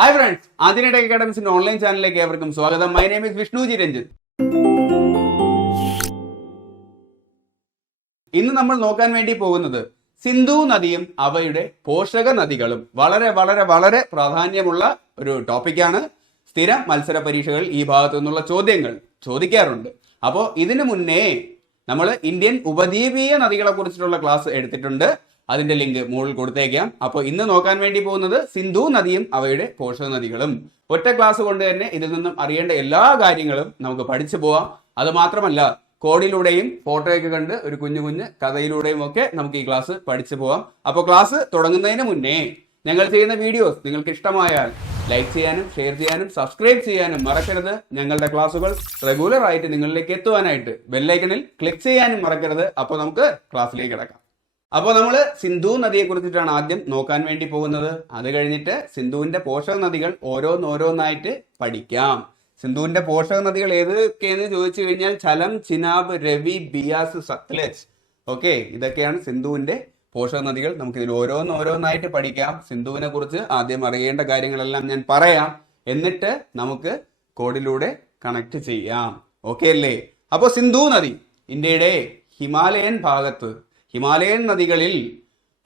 Hi friends, ആദിന tech അക്കാഡമിക്സിന്റെ online ചാനലിലേക്ക് ഏവർക്കും സ്വാഗതം. My name is Vishnu G Ranjith. ഇന്ന് നമ്മൾ നോക്കാൻ വേണ്ടി പോകുന്നത് സിന്ധു നദിയും അവയുടെ പോഷക നദികളും. വളരെ വളരെ വളരെ പ്രാധാന്യമുള്ള ഒരു ടോപ്പിക്കാണ്. സ്ഥിരം മത്സര പരീക്ഷകൾ ഈ ഭാഗത്തു നിന്നുള്ള ചോദ്യങ്ങൾ ചോദിക്കാറുണ്ട്. അപ്പോൾ ഇതിനു മുന്നേ നമ്മൾ ഇന്ത്യൻ ഉപദ്വീപീയ നദികളെ കുറിച്ചിട്ടുള്ള ക്ലാസ് എടുത്തിട്ടുണ്ട്. അതിന്റെ ലിങ്ക് മുകളിൽ കൊടുത്തേക്കാം. അപ്പോൾ ഇന്ന് നോക്കാൻ വേണ്ടി പോകുന്നത് സിന്ധു നദിയും അവയുടെ പോഷക നദികളും. ഒറ്റ ക്ലാസ് കൊണ്ട് തന്നെ ഇതിൽ നിന്നും അറിയേണ്ട എല്ലാ കാര്യങ്ങളും നമുക്ക് പഠിച്ചു പോവാം. അത് മാത്രമല്ല, കോഡിലൂടെയും ഫോട്ടോയൊക്കെ കണ്ട് ഒരു കുഞ്ഞു കുഞ്ഞ് കഥയിലൂടെയും ഒക്കെ നമുക്ക് ഈ ക്ലാസ് പഠിച്ചു പോവാം. അപ്പോൾ ക്ലാസ് തുടങ്ങുന്നതിന് മുന്നേ ഞങ്ങൾ ചെയ്യുന്ന വീഡിയോസ് നിങ്ങൾക്ക് ഇഷ്ടമായാൽ ലൈക്ക് ചെയ്യാനും ഷെയർ ചെയ്യാനും സബ്സ്ക്രൈബ് ചെയ്യാനും മറക്കരുത്. ഞങ്ങളുടെ ക്ലാസ്സുകൾ റെഗുലർ ആയിട്ട് നിങ്ങളിലേക്ക് എത്തുവാനായിട്ട് ബെല്ലൈക്കണിൽ ക്ലിക്ക് ചെയ്യാനും മറക്കരുത്. അപ്പോൾ നമുക്ക് ക്ലാസ്സിലേക്ക് കിടക്കാം. അപ്പോൾ നമ്മൾ സിന്ധു നദിയെ കുറിച്ചിട്ടാണ് ആദ്യം നോക്കാൻ വേണ്ടി പോകുന്നത്. അത് കഴിഞ്ഞിട്ട് സിന്ധുവിന്റെ പോഷക നദികൾ ഓരോന്നായിട്ട് പഠിക്കാം. സിന്ധുവിന്റെ പോഷക നദികൾ ഏതൊക്കെയെന്ന് ചോദിച്ചു കഴിഞ്ഞാൽ ഝലം, ചിനാബ്, രവി, ബിയാസ്, സത്ലജ്. ഓക്കെ, ഇതൊക്കെയാണ് സിന്ധുവിന്റെ പോഷക നദികൾ. നമുക്ക് ഇതിൽ ഓരോന്നായിട്ട് പഠിക്കാം. സിന്ധുവിനെ കുറിച്ച് ആദ്യം അറിയേണ്ട കാര്യങ്ങളെല്ലാം ഞാൻ പറയാം, എന്നിട്ട് നമുക്ക് കോഡിലൂടെ കണക്ട് ചെയ്യാം. ഓക്കെ അല്ലേ? അപ്പോൾ സിന്ധു നദി ഇന്ത്യയുടെ ഹിമാലയൻ നദികളിൽ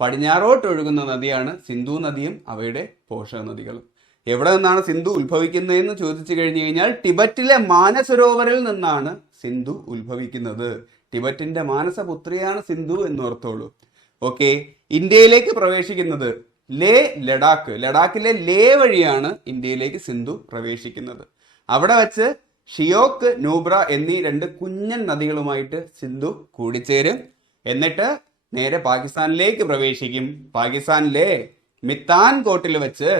പടിഞ്ഞാറോട്ട് ഒഴുകുന്ന നദിയാണ് സിന്ധു നദിയും അവയുടെ പോഷക നദികളും. എവിടെ നിന്നാണ് സിന്ധു ഉത്ഭവിക്കുന്നതെന്ന് ചോദിച്ചു കഴിഞ്ഞു കഴിഞ്ഞാൽ ടിബറ്റിലെ മാനസരോവറിൽ നിന്നാണ് സിന്ധു ഉത്ഭവിക്കുന്നത്. ടിബറ്റിന്റെ മാനസപുത്രിയാണ് സിന്ധു എന്നോർത്തോളൂ. ഓക്കെ, ഇന്ത്യയിലേക്ക് പ്രവേശിക്കുന്നത് ലഡാക്കിലെ ലേ വഴിയാണ് ഇന്ത്യയിലേക്ക് സിന്ധു പ്രവേശിക്കുന്നത്. അവിടെ വെച്ച് ഷിയോക്ക്, നൂബ്ര എന്നീ രണ്ട് കുഞ്ഞൻ നദികളുമായിട്ട് സിന്ധു കൂടിച്ചേരും. എന്നിട്ട് നേരെ പാകിസ്ഥാനിലേക്ക് പ്രവേശിക്കും. പാകിസ്ഥാനിലെ മിത്താൻ കോട്ടിൽ വെച്ച്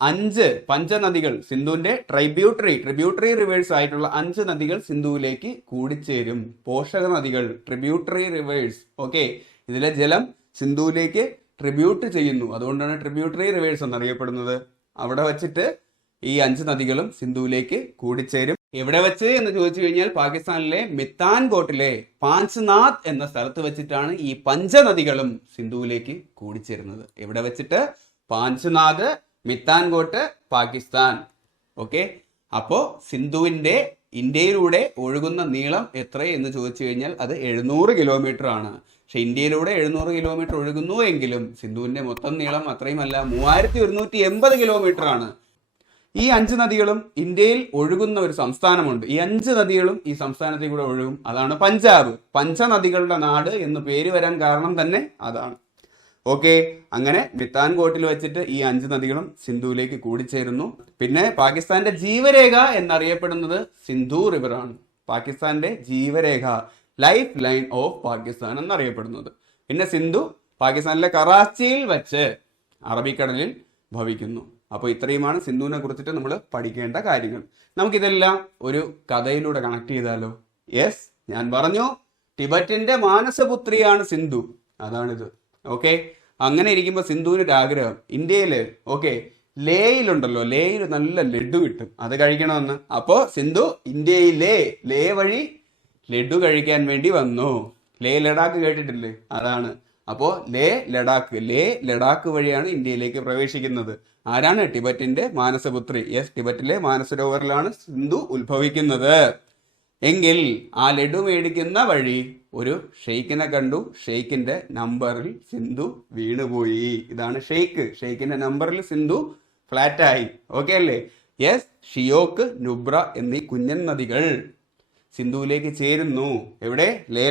5 പഞ്ചനദികൾ, സിന്ധുവിന്റെ ട്രിബ്യൂട്ടറി റിവേഴ്സ് ആയിട്ടുള്ള 5 നദികൾ സിന്ധുവിലേക്ക് കൂടിച്ചേരും. പോഷക നദികൾ, ട്രിബ്യൂട്ടറി റിവേഴ്സ്. ഓക്കെ, ഇതിലെ ജലം സിന്ധുവിലേക്ക് ട്രിബ്യൂട്ട് ചെയ്യുന്നു. അതുകൊണ്ടാണ് ട്രിബ്യൂട്ടറി റിവേഴ്സ് എന്നറിയപ്പെടുന്നത്. അവിടെ വെച്ചിട്ട് ഈ 5 നദികളും സിന്ധുവിലേക്ക് കൂടിച്ചേരും. എവിടെ വെച്ച് എന്ന് ചോദിച്ചു കഴിഞ്ഞാൽ പാകിസ്ഥാനിലെ മിത്താൻ കോട്ടിലെ പാഞ്ച്നാഥ് എന്ന സ്ഥലത്ത് വെച്ചിട്ടാണ് ഈ പഞ്ചനദികളും സിന്ധുവിലേക്ക് കൂടിച്ചേരുന്നത്. എവിടെ വെച്ചിട്ട്? പാഞ്ച്നാഥ്, മിത്താൻ കോട്ട്, പാകിസ്ഥാൻ. ഓക്കെ, അപ്പോ സിന്ധുവിന്റെ ഇന്ത്യയിലൂടെ ഒഴുകുന്ന നീളം എത്ര എന്ന് ചോദിച്ചു കഴിഞ്ഞാൽ അത് 700 കിലോമീറ്റർ ആണ്. പക്ഷെ ഇന്ത്യയിലൂടെ 700 കിലോമീറ്റർ ഒഴുകുന്നു എങ്കിലും സിന്ധുവിന്റെ മൊത്തം നീളം അത്രയുമല്ല, 3180 കിലോമീറ്റർ ആണ്. ഈ 5 നദികളും ഇന്ത്യയിൽ ഒഴുകുന്ന ഒരു സംസ്ഥാനമുണ്ട്. ഈ 5 നദികളും ഈ സംസ്ഥാനത്തിൽ കൂടെ ഒഴുകും. അതാണ് പഞ്ചാബ്. പഞ്ചനദികളുടെ നാട് എന്ന് പേര് വരാൻ കാരണം തന്നെ അതാണ്. ഓക്കെ, അങ്ങനെ മിത്താൻ കോട്ടിൽ വെച്ചിട്ട് ഈ 5 നദികളും സിന്ധുവിലേക്ക് കൂടിച്ചേരുന്നു. പിന്നെ പാകിസ്ഥാന്റെ ജീവരേഖ എന്നറിയപ്പെടുന്നത് സിന്ധു റിവർ ആണ്. പാകിസ്ഥാന്റെ ജീവരേഖ, ലൈഫ് ലൈൻ ഓഫ് പാകിസ്ഥാൻ എന്നറിയപ്പെടുന്നത്. പിന്നെ സിന്ധു പാകിസ്ഥാനിലെ കറാച്ചിയിൽ വെച്ച് അറബിക്കടലിൽ ഭവിക്കുന്നു. അപ്പോൾ ഇത്രയുമാണ് സിന്ധുവിനെ കുറിച്ചിട്ട് നമ്മൾ പഠിക്കേണ്ട കാര്യങ്ങൾ. നമുക്കിതെല്ലാം ഒരു കഥയിലൂടെ കണക്ട് ചെയ്താലോ? യെസ്, ഞാൻ പറഞ്ഞു ടിബറ്റിന്റെ മാനസപുത്രിയാണ് സിന്ധു. അതാണിത്. ഓക്കെ, അങ്ങനെ ഇരിക്കുമ്പോൾ സിന്ധുവിനൊരു ആഗ്രഹം, ഇന്ത്യയില് ലേയിലുണ്ടല്ലോ, ലേയിൽ നല്ല ലഡു കിട്ടും, അത് കഴിക്കണമെന്ന്. അപ്പോൾ സിന്ധു ഇന്ത്യയിലെ ലേ വഴി ലഡു കഴിക്കാൻ വേണ്ടി വന്നു. ലഡാക്ക് കേട്ടിട്ടില്ലേ? അതാണ്. അപ്പോൾ ലഡാക്ക് വഴിയാണ് ഇന്ത്യയിലേക്ക് പ്രവേശിക്കുന്നത്. ആരാണ്? ടിബറ്റിന്റെ മാനസപുത്രി. യെസ്, ടിബറ്റിലെ മാനസരോവറിലാണ് സിന്ധു ഉത്ഭവിക്കുന്നത്. എങ്കിൽ ആ ലഡു മേടിക്കുന്ന വഴി ഒരു ഷെയ്ഖിനെ കണ്ടു. ഷെയ്ഖിന്റെ നമ്പറിൽ സിന്ധു വീണുപോയി. ഇതാണ് ഷെയ്ഖിന്റെ നമ്പറിൽ സിന്ധു ഫ്ലാറ്റായി. ഓക്കെ അല്ലേ? യെസ്, ഷിയോക്ക്, നുബ്ര എന്നീ കുഞ്ഞൻ നദികൾ സിന്ധുവിലേക്ക് ചേരുന്നു. എവിടെ?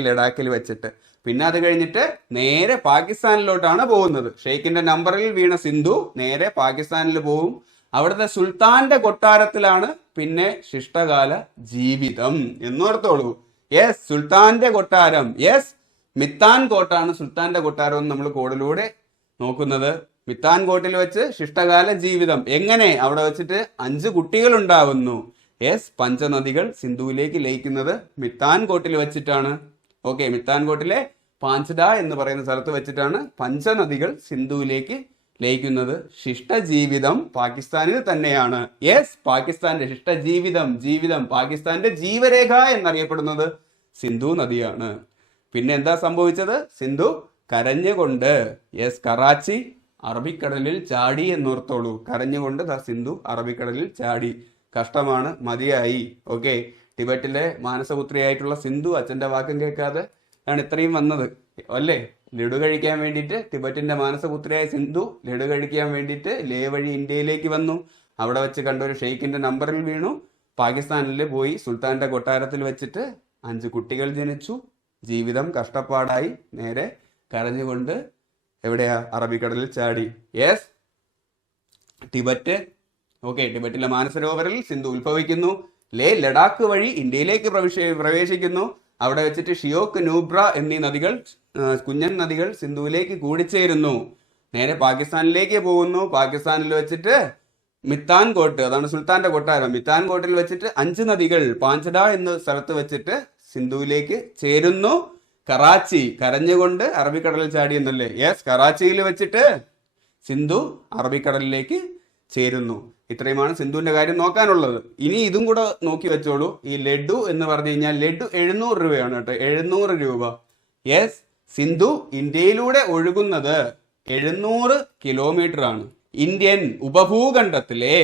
ലഡാക്കിൽ വെച്ചിട്ട്. പിന്നെ അത് കഴിഞ്ഞിട്ട് നേരെ പാകിസ്ഥാനിലോട്ടാണ് പോകുന്നത്. ഷെയ്ഖിന്റെ നമ്പറിൽ വീണ സിന്ധു നേരെ പാകിസ്ഥാനിൽ പോകും. അവിടുത്തെ സുൽത്താന്റെ കൊട്ടാരത്തിലാണ് പിന്നെ ശിഷ്ടകാല ജീവിതം എന്നോർത്തോളൂ. യെസ്, സുൽത്താന്റെ കൊട്ടാരം. യെസ്, മിത്താൻ കോട്ടാണ് സുൽത്താന്റെ കൊട്ടാരം എന്ന് നമ്മൾ കോഡിലൂടെ നോക്കുന്നത്. മിത്താൻ കോട്ടിൽ വെച്ച് ശിഷ്ടകാല ജീവിതം. എങ്ങനെ? അവിടെ വെച്ചിട്ട് 5 കുട്ടികൾ ഉണ്ടാവുന്നു. യെസ്, പഞ്ചനദികൾ സിന്ധുവിലേക്ക് ലയിക്കുന്നത് മിത്താൻ കോട്ടിൽ വെച്ചിട്ടാണ്. ഓക്കെ, മിത്താൻ കോട്ടിലെ പാഞ്ച്ഡ എന്ന് പറയുന്ന സ്ഥലത്ത് വെച്ചിട്ടാണ് പഞ്ചനദികൾ സിന്ധുവിലേക്ക് ലയിക്കുന്നത്. ശിഷ്ടജീവിതം പാകിസ്ഥാനിൽ തന്നെയാണ്. യെസ്, പാകിസ്ഥാന്റെ ജീവിതം പാകിസ്ഥാന്റെ ജീവരേഖ എന്നറിയപ്പെടുന്നത് സിന്ധു നദിയാണ്. പിന്നെ എന്താ സംഭവിച്ചത്? സിന്ധു കരഞ്ഞുകൊണ്ട്, യെസ്, കറാച്ചി അറബിക്കടലിൽ ചാടി എന്നോർത്തോളൂ. കരഞ്ഞുകൊണ്ട് ദാ സിന്ധു അറബിക്കടലിൽ ചാടി. കഷ്ടമാണ്, മതിയായി. ഓക്കെ, ടിബറ്റിലെ മാനസപുത്രിയായിട്ടുള്ള സിന്ധു അച്ഛന്റെ വാക്കും കേൾക്കാതെ ആണ് ഇത്രയും വന്നത് അല്ലേ. ലഡു കഴിക്കാൻ വേണ്ടിയിട്ട് ടിബറ്റിന്റെ മാനസപുത്രിയായ സിന്ധു ലഡു കഴിക്കാൻ വേണ്ടിയിട്ട് ലേ വഴി ഇന്ത്യയിലേക്ക് വന്നു. അവിടെ വെച്ച് കണ്ട ഒരു ഷെയ്ഖിന്റെ നമ്പറിൽ വീണു. പാകിസ്ഥാനിൽ പോയി സുൽത്താന്റെ കൊട്ടാരത്തിൽ വെച്ചിട്ട് 5 കുട്ടികൾ ജനിച്ചു. ജീവിതം കഷ്ടപ്പാടായി. നേരെ കരഞ്ഞുകൊണ്ട് എവിടെയാ? അറബിക്കടലിൽ ചാടി. Yes, Tibet. ഓക്കെ, ടിബറ്റിലെ മാനസരോവറിൽ സിന്ധു ഉത്ഭവിക്കുന്നു. ലഡാക്ക് വഴി ഇന്ത്യയിലേക്ക് പ്രവേശിക്കുന്നു. അവിടെ വെച്ചിട്ട് ഷിയോക്ക്, നൂബ്ര എന്നീ നദികൾ, കുഞ്ഞൻ നദികൾ സിന്ധുവിലേക്ക് കൂടിച്ചേരുന്നു. നേരെ പാകിസ്ഥാനിലേക്ക് പോകുന്നു. പാകിസ്ഥാനിൽ വെച്ചിട്ട് മിത്താൻകോട്ട്, അതാണ് സുൽത്താന്റെ കൊട്ടാരം, മിത്താൻകോട്ടിൽ വെച്ചിട്ട് 5 നദികൾ പാഞ്ചഡ എന്ന സ്ഥലത്ത് വെച്ചിട്ട് സിന്ധുവിലേക്ക് ചേരുന്നു. കറാച്ചി, കരഞ്ഞുകൊണ്ട് അറബിക്കടലിൽ ചാടി എന്നല്ലേ. യെസ്, കറാച്ചിയിൽ വെച്ചിട്ട് സിന്ധു അറബിക്കടലിലേക്ക് ചേരുന്നു. ഇത്രയുമാണ് സിന്ധുവിന്റെ കാര്യം നോക്കാനുള്ളത്. ഇനി ഇതും കൂടെ നോക്കി വെച്ചോളൂ. ഈ ലഡു എന്ന് പറഞ്ഞു കഴിഞ്ഞാൽ ലഡു 700 രൂപയാണ് കേട്ടോ, 700 രൂപ. യെസ്, സിന്ധു ഇന്ത്യയിലൂടെ ഒഴുകുന്നത് 700 കിലോമീറ്റർ ആണ്. ഇന്ത്യൻ ഉപഭൂഖണ്ഡത്തിലെ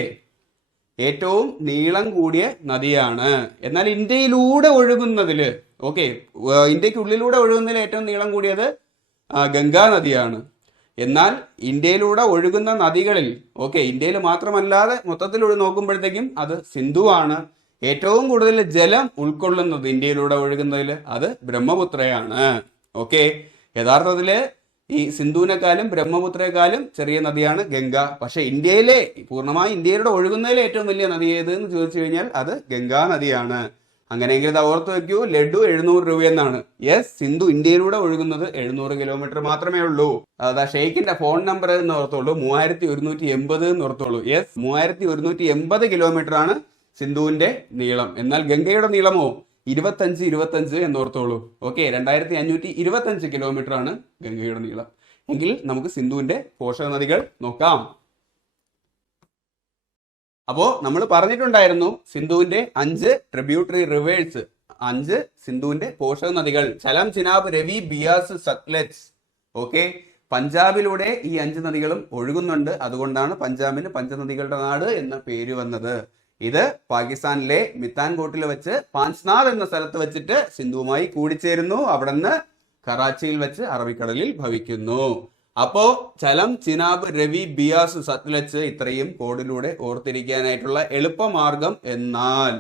ഏറ്റവും നീളം കൂടിയ നദിയാണ്. എന്നാൽ ഇന്ത്യയിലൂടെ ഒഴുകുന്നതില്, ഓക്കെ, ഇന്ത്യക്കുള്ളിലൂടെ ഒഴുകുന്നതിൽ ഏറ്റവും നീളം കൂടിയത് ഗംഗാ നദിയാണ്. എന്നാൽ ഇന്ത്യയിലൂടെ ഒഴുകുന്ന നദികളിൽ, ഓക്കെ, ഇന്ത്യയിൽ മാത്രമല്ലാതെ മൊത്തത്തിൽ നോക്കുമ്പോഴത്തേക്കും അത് സിന്ധുവാണ്. ഏറ്റവും കൂടുതൽ ജലം ഉൾക്കൊള്ളുന്നത് ഇന്ത്യയിലൂടെ ഒഴുകുന്നതിൽ അത് ബ്രഹ്മപുത്രയാണ്. ഓക്കെ, യഥാർത്ഥത്തില് ഈ സിന്ധുവിനെക്കാളും ബ്രഹ്മപുത്രയെക്കാളും ചെറിയ നദിയാണ് ഗംഗ. പക്ഷെ ഇന്ത്യയിലെ പൂർണ്ണമായി ഇന്ത്യയിലൂടെ ഒഴുകുന്നതിലെ ഏറ്റവും വലിയ നദി ഏത് എന്ന് ചോദിച്ചു കഴിഞ്ഞാൽ അത് ഗംഗാ നദിയാണ്. അങ്ങനെയെങ്കിൽ ഇത് ഓർത്ത് വെക്കൂ, ലഡു 700 രൂപ എന്നാണ്. യെസ്, സിന്ധു ഇന്ത്യയിലൂടെ ഒഴുകുന്നത് 700 കിലോമീറ്റർ മാത്രമേ ഉള്ളൂ. അതാ ഷെയ്ഖിന്റെ ഫോൺ നമ്പർ എന്ന് ഓർത്തോളൂ, 3180 എന്ന് ഓർത്തോളൂ. യെസ്, 3180 കിലോമീറ്റർ ആണ് സിന്ധുവിന്റെ നീളം. എന്നാൽ ഗംഗയുടെ നീളമോ 25 എന്നോർത്തോളൂ. ഓക്കെ, 2525 കിലോമീറ്റർ ആണ് ഗംഗയുടെ നീളം. എങ്കിൽ നമുക്ക് സിന്ധുവിന്റെ പോഷക നദികൾ നോക്കാം. അപ്പോ നമ്മൾ പറഞ്ഞിട്ടുണ്ടായിരുന്നു സിന്ധുവിന്റെ 5 ട്രിബ്യൂട്ടറി റിവേഴ്സ്, 5 സിന്ധുവിന്റെ പോഷക നദികൾ: ചലം, ചിനാബ്, രവി, ബിയാസ്, സത്ലജ്. ഓക്കെ, പഞ്ചാബിലൂടെ ഈ 5 നദികളും ഒഴുകുന്നുണ്ട്. അതുകൊണ്ടാണ് പഞ്ചാബിന് പഞ്ചനദികളുടെ നാട് എന്ന പേര് വന്നത്. ഇത് പാകിസ്ഥാനിലെ മിത്താൻകോട്ടിൽ വെച്ച് പാഞ്ച്നാർ എന്ന സ്ഥലത്ത് വെച്ചിട്ട് സിന്ധുവുമായി കൂടിച്ചേരുന്നു. അവിടെ നിന്ന് കറാച്ചിയിൽ വെച്ച് അറബിക്കടലിൽ ഭവിക്കുന്നു. അപ്പോ ചലം, ചിനാബ്, രവി, ബിയാസ്, സത്ലജ് ഇത്രയും കോഡിലൂടെ ഓർത്തിരിക്കാനായിട്ടുള്ള എളുപ്പമാർഗം. എന്നാൽ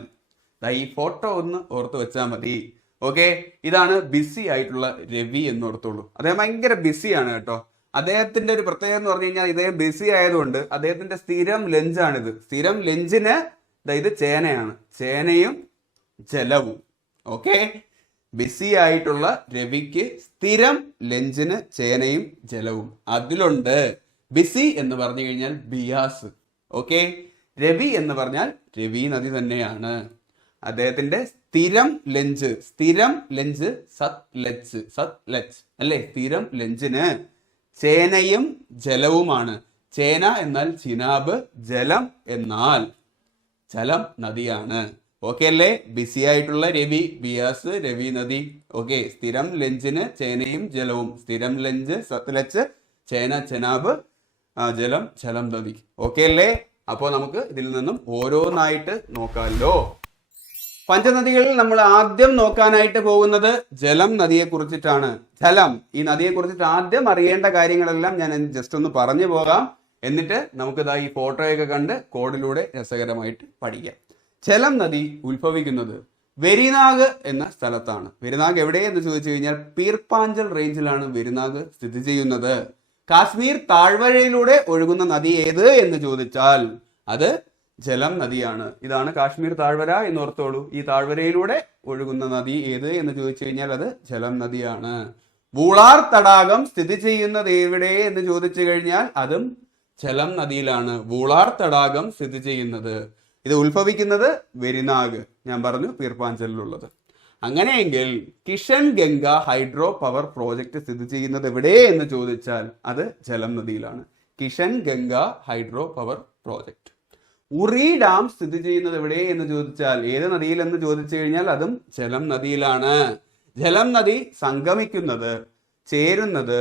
ഈ ഫോട്ടോ ഒന്ന് ഓർത്ത് വെച്ചാൽ മതി. ഓക്കെ, ഇതാണ് ബിസി ആയിട്ടുള്ള രവി എന്ന് ഓർത്തോളൂ. അദ്ദേഹം ഭയങ്കര ബിസിയാണ് കേട്ടോ. അദ്ദേഹത്തിന്റെ ഒരു പ്രത്യേകത എന്ന് പറഞ്ഞു കഴിഞ്ഞാൽ ഇദ്ദേഹം ബിസി ആയതുകൊണ്ട് അദ്ദേഹത്തിന്റെ സ്ഥിരം ലഞ്ചാണിത്. സ്ഥിരം ലഞ്ചിന് ഇത് ചേനയാണ്, ചേനയും ജലവും. ഓക്കെ, ബിസി ആയിട്ടുള്ള രവിക്ക് സ്ഥിരം ലഞ്ചിന് ചേനയും ജലവും. അതിലുണ്ട് ബിസി എന്ന് പറഞ്ഞു കഴിഞ്ഞാൽ ബിയാസ്. ഓക്കെ, രവി എന്ന് പറഞ്ഞാൽ രവി നദി തന്നെയാണ്. അദ്ദേഹത്തിന്റെ സ്ഥിരം ലഞ്ച് സത്ലജ് അല്ലെ. സ്ഥിരം ലഞ്ചിന് ചേനയും ജലവുമാണ്. ചേന എന്നാൽ ചിനാബ്, ജലം എന്നാൽ ചലം നദിയാണ്. ഓക്കെ അല്ലേ? ബിസി ആയിട്ടുള്ള രവി, ബിയാസ്, രവി നദി. ഓക്കെ, സ്ഥിരം ലഞ്ചിന് ചേനയും ജലവും. സ്ഥിരം ലഞ്ച് സത്ലജ്, ചേന ചെനാബ്, ജലം ചലം നദി. ഓക്കെ അല്ലേ? അപ്പോൾ നമുക്ക് ഇതിൽ നിന്നും ഓരോന്നായിട്ട് നോക്കാമല്ലോ. പഞ്ചനദികളിൽ നമ്മൾ ആദ്യം നോക്കാനായിട്ട് പോകുന്നത് ജലം നദിയെ കുറിച്ചിട്ടാണ്. ജലം, ഈ നദിയെ കുറിച്ചിട്ട് ആദ്യം അറിയേണ്ട കാര്യങ്ങളെല്ലാം ഞാൻ ജസ്റ്റ് ഒന്ന് പറഞ്ഞു പോകാം. എന്നിട്ട് നമുക്കിതാ ഈ ഫോട്ടോയൊക്കെ കണ്ട് കോഡിലൂടെ രസകരമായിട്ട് പഠിക്കാം. ജലം നദി ഉത്ഭവിക്കുന്നത് വെരിനാഗ് എന്ന സ്ഥലത്താണ്. വെരിനാഗ് എവിടെയെന്ന് ചോദിച്ചു കഴിഞ്ഞാൽ പീർപ്പാഞ്ചൽ റേഞ്ചിലാണ് വെരിനാഗ് സ്ഥിതി ചെയ്യുന്നത്. കാശ്മീർ താഴ്വരയിലൂടെ ഒഴുകുന്ന നദി ഏത് എന്ന് ചോദിച്ചാൽ അത് ജലം നദിയാണ്. ഇതാണ് കാശ്മീർ താഴ്വര എന്ന് ഓർത്തോളൂ. ഈ താഴ്വരയിലൂടെ ഒഴുകുന്ന നദി ഏത് എന്ന് ചോദിച്ചു കഴിഞ്ഞാൽ അത് ജലം നദിയാണ്. വൂളാർ തടാകം സ്ഥിതി ചെയ്യുന്നത് എവിടെ എന്ന് ചോദിച്ചു കഴിഞ്ഞാൽ അതും ജലം നദിയിലാണ്. വൂളാർ തടാകം സ്ഥിതി ചെയ്യുന്നത്, ഇത് ഉത്ഭവിക്കുന്നത് വെരിനാഗ്, ഞാൻ പറഞ്ഞു പീർപ്പാഞ്ചലിലുള്ളത്. അങ്ങനെയെങ്കിൽ Kishan Ganga hydro power project സ്ഥിതി ചെയ്യുന്നത് എവിടെ എന്ന് ചോദിച്ചാൽ അത് ജലം നദിയിലാണ്. Kishan Ganga hydro power project. Uri dam സ്ഥിതി ചെയ്യുന്നത് എവിടെ എന്ന് ചോദിച്ചാൽ ഏത് നദിയിൽ എന്ന് ചോദിച്ചു കഴിഞ്ഞാൽ അതും ജലം നദിയിലാണ്. ജലം നദി സംഗമിക്കുന്നത്, ചേരുന്നത്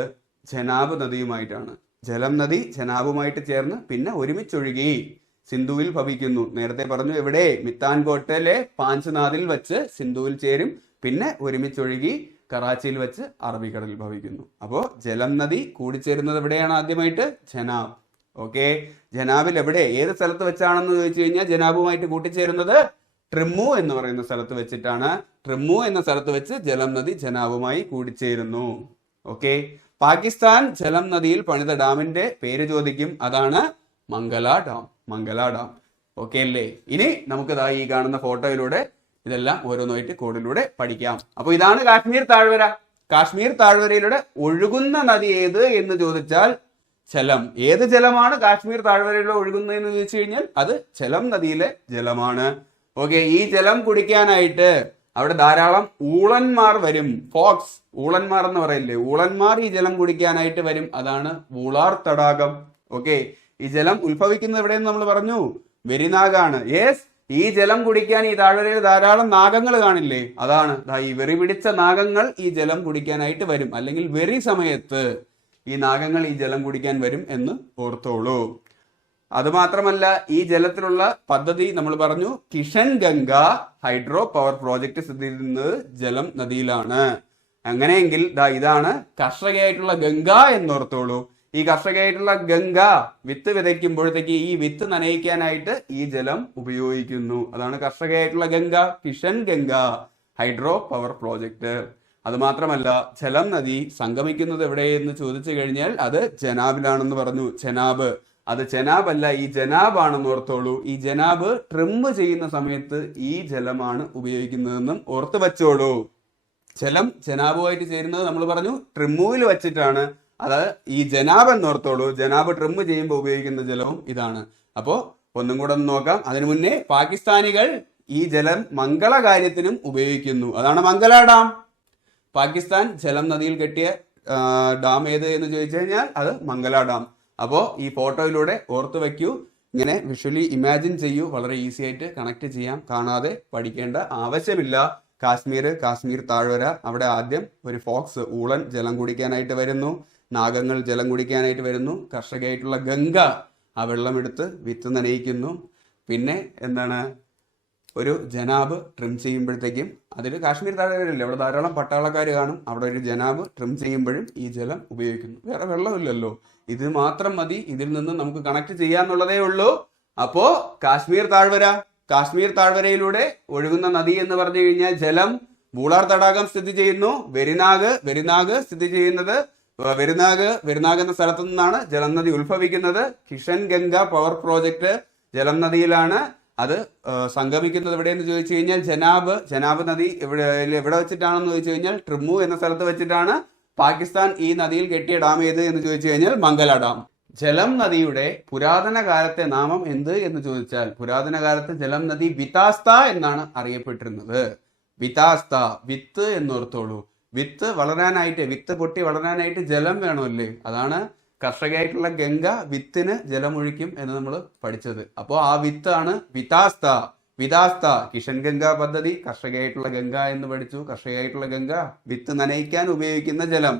ചെനാബ് നദിയുമായിട്ടാണ്. ജലം നദി ചെനാബുമായിട്ട് ചേർന്ന് പിന്നെ ഒരുമിച്ചൊഴുകി സിന്ധുവിൽ ഭവിക്കുന്നു. നേരത്തെ പറഞ്ഞു എവിടെ? മിത്താൻകോട്ടിലെ പാഞ്ച്നാദിൽ വെച്ച് സിന്ധുവിൽ ചേരും, പിന്നെ ഒരുമിച്ചൊഴുകി കറാച്ചിയിൽ വെച്ച് അറബിക്കടലിൽ ഭവിക്കുന്നു. അപ്പോൾ ജലം നദി കൂടിച്ചേരുന്നത് എവിടെയാണ്? ആദ്യമായിട്ട് ജനാബ്. ഓക്കെ, ജനാബിൽ എവിടെ, ഏത് സ്ഥലത്ത് വെച്ചാണെന്ന് ചോദിച്ചു കഴിഞ്ഞാൽ ജനാബുമായിട്ട് കൂട്ടിച്ചേരുന്നത് ട്രിമ്മു എന്ന് പറയുന്ന സ്ഥലത്ത് വെച്ചിട്ടാണ്. ട്രിമ്മു എന്ന സ്ഥലത്ത് വെച്ച് ജലം നദി ജനാബുമായി കൂടിച്ചേരുന്നു. ഓക്കെ, പാകിസ്ഥാൻ ജലം നദിയിൽ പണിത ഡാമിന്റെ പേര് ചോദിക്കും, അതാണ് മംഗല ഡാം. മംഗല ഡാം. ഓക്കെ അല്ലേ? ഇനി നമുക്കിതാ ഈ കാണുന്ന ഫോട്ടോയിലൂടെ ഇതെല്ലാം ഓരോന്നായിട്ട് കോഡിലൂടെ പഠിക്കാം. അപ്പൊ ഇതാണ് കാശ്മീർ താഴ്വര. കാശ്മീർ താഴ്വരയിലൂടെ ഒഴുകുന്ന നദി ഏത് എന്ന് ചോദിച്ചാൽ ജലം. ഏത് ജലമാണ് കാശ്മീർ താഴ്വരയിലൂടെ ഒഴുകുന്നത് എന്ന് ചോദിച്ചു കഴിഞ്ഞാൽ അത് ജലം നദിയിലെ ജലമാണ്. ഓക്കെ, ഈ ജലം കുടിക്കാനായിട്ട് അവിടെ ധാരാളം ഊളന്മാർ വരും. ഫോക്സ്, ഊളന്മാർ എന്ന് പറയില്ലേ, ഊളന്മാർ ഈ ജലം കുടിക്കാനായിട്ട് വരും. അതാണ് വൂളാർ തടാകം. ഓക്കെ, ഈ ജലം ഉത്ഭവിക്കുന്നത് എവിടെയെന്ന് നമ്മൾ പറഞ്ഞു? വെരിനാഗാണ്. യെസ്, ഈ ജലം കുടിക്കാൻ ഈ താഴ്വരയിൽ ധാരാളം നാഗങ്ങൾ കാണില്ലേ, അതാണ്. ഈ വെറി പിടിച്ച നാഗങ്ങൾ ഈ ജലം കുടിക്കാനായിട്ട് വരും, അല്ലെങ്കിൽ വെറി സമയത്ത് ഈ നാഗങ്ങൾ ഈ ജലം കുടിക്കാൻ വരും എന്ന് ഓർത്തോളൂ. അതുമാത്രമല്ല, ഈ ജലത്തിലുള്ള പദ്ധതി നമ്മൾ പറഞ്ഞു, Kishan Ganga hydro power project സ്ഥിതി ചെയ്യുന്നത് ജലം നദിയിലാണ്. അങ്ങനെയെങ്കിൽ ഇതാണ് കർഷകയായിട്ടുള്ള ഗംഗ എന്നോർത്തോളൂ. ഈ കർഷകയായിട്ടുള്ള ഗംഗ വിത്ത് വിതയ്ക്കുമ്പോഴത്തേക്ക് ഈ വിത്ത് നനയിക്കാനായിട്ട് ഈ ജലം ഉപയോഗിക്കുന്നു. അതാണ് കർഷകയായിട്ടുള്ള Ganga, Kishan Ganga hydro power project. അത് മാത്രമല്ല, ജലം നദി സംഗമിക്കുന്നത് എവിടെയെന്ന് ചോദിച്ചു കഴിഞ്ഞാൽ അത് ജനാബിലാണെന്ന് പറഞ്ഞു. ജനാബ്, അത് ജനാബ് അല്ല, ഈ ജനാബ് ആണെന്ന് ഓർത്തോളൂ. ഈ ജനാബ് ട്രിമ്മ് ചെയ്യുന്ന സമയത്ത് ഈ ജലമാണ് ഉപയോഗിക്കുന്നതെന്നും ഓർത്ത് വെച്ചോളൂ. ജലം ജനാബുമായിട്ട് ചേരുന്നത് നമ്മൾ പറഞ്ഞു ട്രിമ്മുവിൽ വെച്ചിട്ടാണ്. അത് ഈ ജനാബ് എന്നോർത്തോളൂ. ജനാബ് ട്രിമ്മ് ചെയ്യുമ്പോൾ ഉപയോഗിക്കുന്ന ജലവും ഇതാണ്. അപ്പോ ഒന്നും കൂടെ ഒന്ന് നോക്കാം. അതിനു മുന്നേ പാകിസ്ഥാനികൾ ഈ ജലം മംഗളകാര്യത്തിനും ഉപയോഗിക്കുന്നു. അതാണ് മംഗല ഡാം. പാകിസ്ഥാൻ ജലം നദിയിൽ കെട്ടിയ ഡാം ഏത് എന്ന് ചോദിച്ചു കഴിഞ്ഞാൽ അത് മംഗല ഡാം. അപ്പോൾ ഈ ഫോട്ടോയിലൂടെ ഓർത്ത് വയ്ക്കൂ, ഇങ്ങനെ വിഷ്വലി ഇമാജിൻ ചെയ്യൂ. വളരെ ഈസി ആയിട്ട് കണക്ട് ചെയ്യാം, കാണാതെ പഠിക്കേണ്ട ആവശ്യമില്ല. കാശ്മീർ താഴ്വര, അവിടെ ആദ്യം ഒരു ഫോക്സ് ഊളൻ ജലം കുടിക്കാനായിട്ട് വരുന്നു, നാഗങ്ങൾ ജലം കുടിക്കാനായിട്ട് വരുന്നു, കർഷകയായിട്ടുള്ള ഗംഗ ആ വെള്ളമെടുത്ത് വിത്ത് നനയിക്കുന്നു. പിന്നെ എന്താണ്, ഒരു ജനാബ് ട്രിം ചെയ്യുമ്പോഴത്തേക്കും, അതിൽ കാശ്മീർ താഴ്വരയില്ലേ, അവിടെ ധാരാളം പട്ടാളക്കാർ കാണും, അവിടെ ഒരു ജനാബ് ട്രിം ചെയ്യുമ്പോഴും ഈ ജലം ഉപയോഗിക്കുന്നു. വേറെ വെള്ളമില്ലല്ലോ, ഇത് മാത്രം മതി, ഇതിൽ നിന്ന് നമുക്ക് കണക്ട് ചെയ്യാന്നുള്ളതേ ഉള്ളൂ. അപ്പോ കാശ്മീർ താഴ്വരയിലൂടെ ഒഴുകുന്ന നദി എന്ന് പറഞ്ഞു കഴിഞ്ഞാൽ ജലം. വൂളാർ തടാകം സ്ഥിതി ചെയ്യുന്നു വെരിനാഗ് സ്ഥിതി ചെയ്യുന്നത് വെരിനാഗ് എന്ന സ്ഥലത്തു നിന്നാണ് ജലം നദി ഉത്ഭവിക്കുന്നത്. കിഷൻ ഗംഗ പവർ പ്രോജക്ട് ജലം നദിയിലാണ്. അത് സംഗമിക്കുന്നത് എവിടെയെന്ന് ചോദിച്ചു കഴിഞ്ഞാൽ ജനാബ് നദി എവിടെ വെച്ചിട്ടാണെന്ന് ചോദിച്ചു കഴിഞ്ഞാൽ ട്രിമ്മു എന്ന സ്ഥലത്ത് വെച്ചിട്ടാണ്. പാകിസ്ഥാൻ ഈ നദിയിൽ കെട്ടിയ ഡാം ഏത് എന്ന് ചോദിച്ചു കഴിഞ്ഞാൽ മംഗല ഡാം. ജലം നദിയുടെ പുരാതന കാലത്തെ നാമം എന്ത് എന്ന് ചോദിച്ചാൽ, പുരാതന കാലത്ത് ജലം നദി വിതാസ്ത എന്നാണ് അറിയപ്പെട്ടിരുന്നത്. വിതാസ്ത, വിത്ത് എന്നോർത്തോളൂ. വിത്ത് പൊട്ടി വളരാനായിട്ട് ജലം വേണമല്ലേ, അതാണ് കർഷകയായിട്ടുള്ള ഗംഗ വിത്തിന് ജലമൊഴിക്കും എന്ന് നമ്മൾ പഠിച്ചത്. അപ്പോൾ ആ വിത്താണ് വിതാസ്ത. കിഷൻ ഗംഗ പദ്ധതി, കർഷകയായിട്ടുള്ള ഗംഗ എന്ന് പഠിച്ചു. കർഷകയായിട്ടുള്ള ഗംഗ വിത്ത് നനയിക്കാൻ ഉപയോഗിക്കുന്ന ജലം,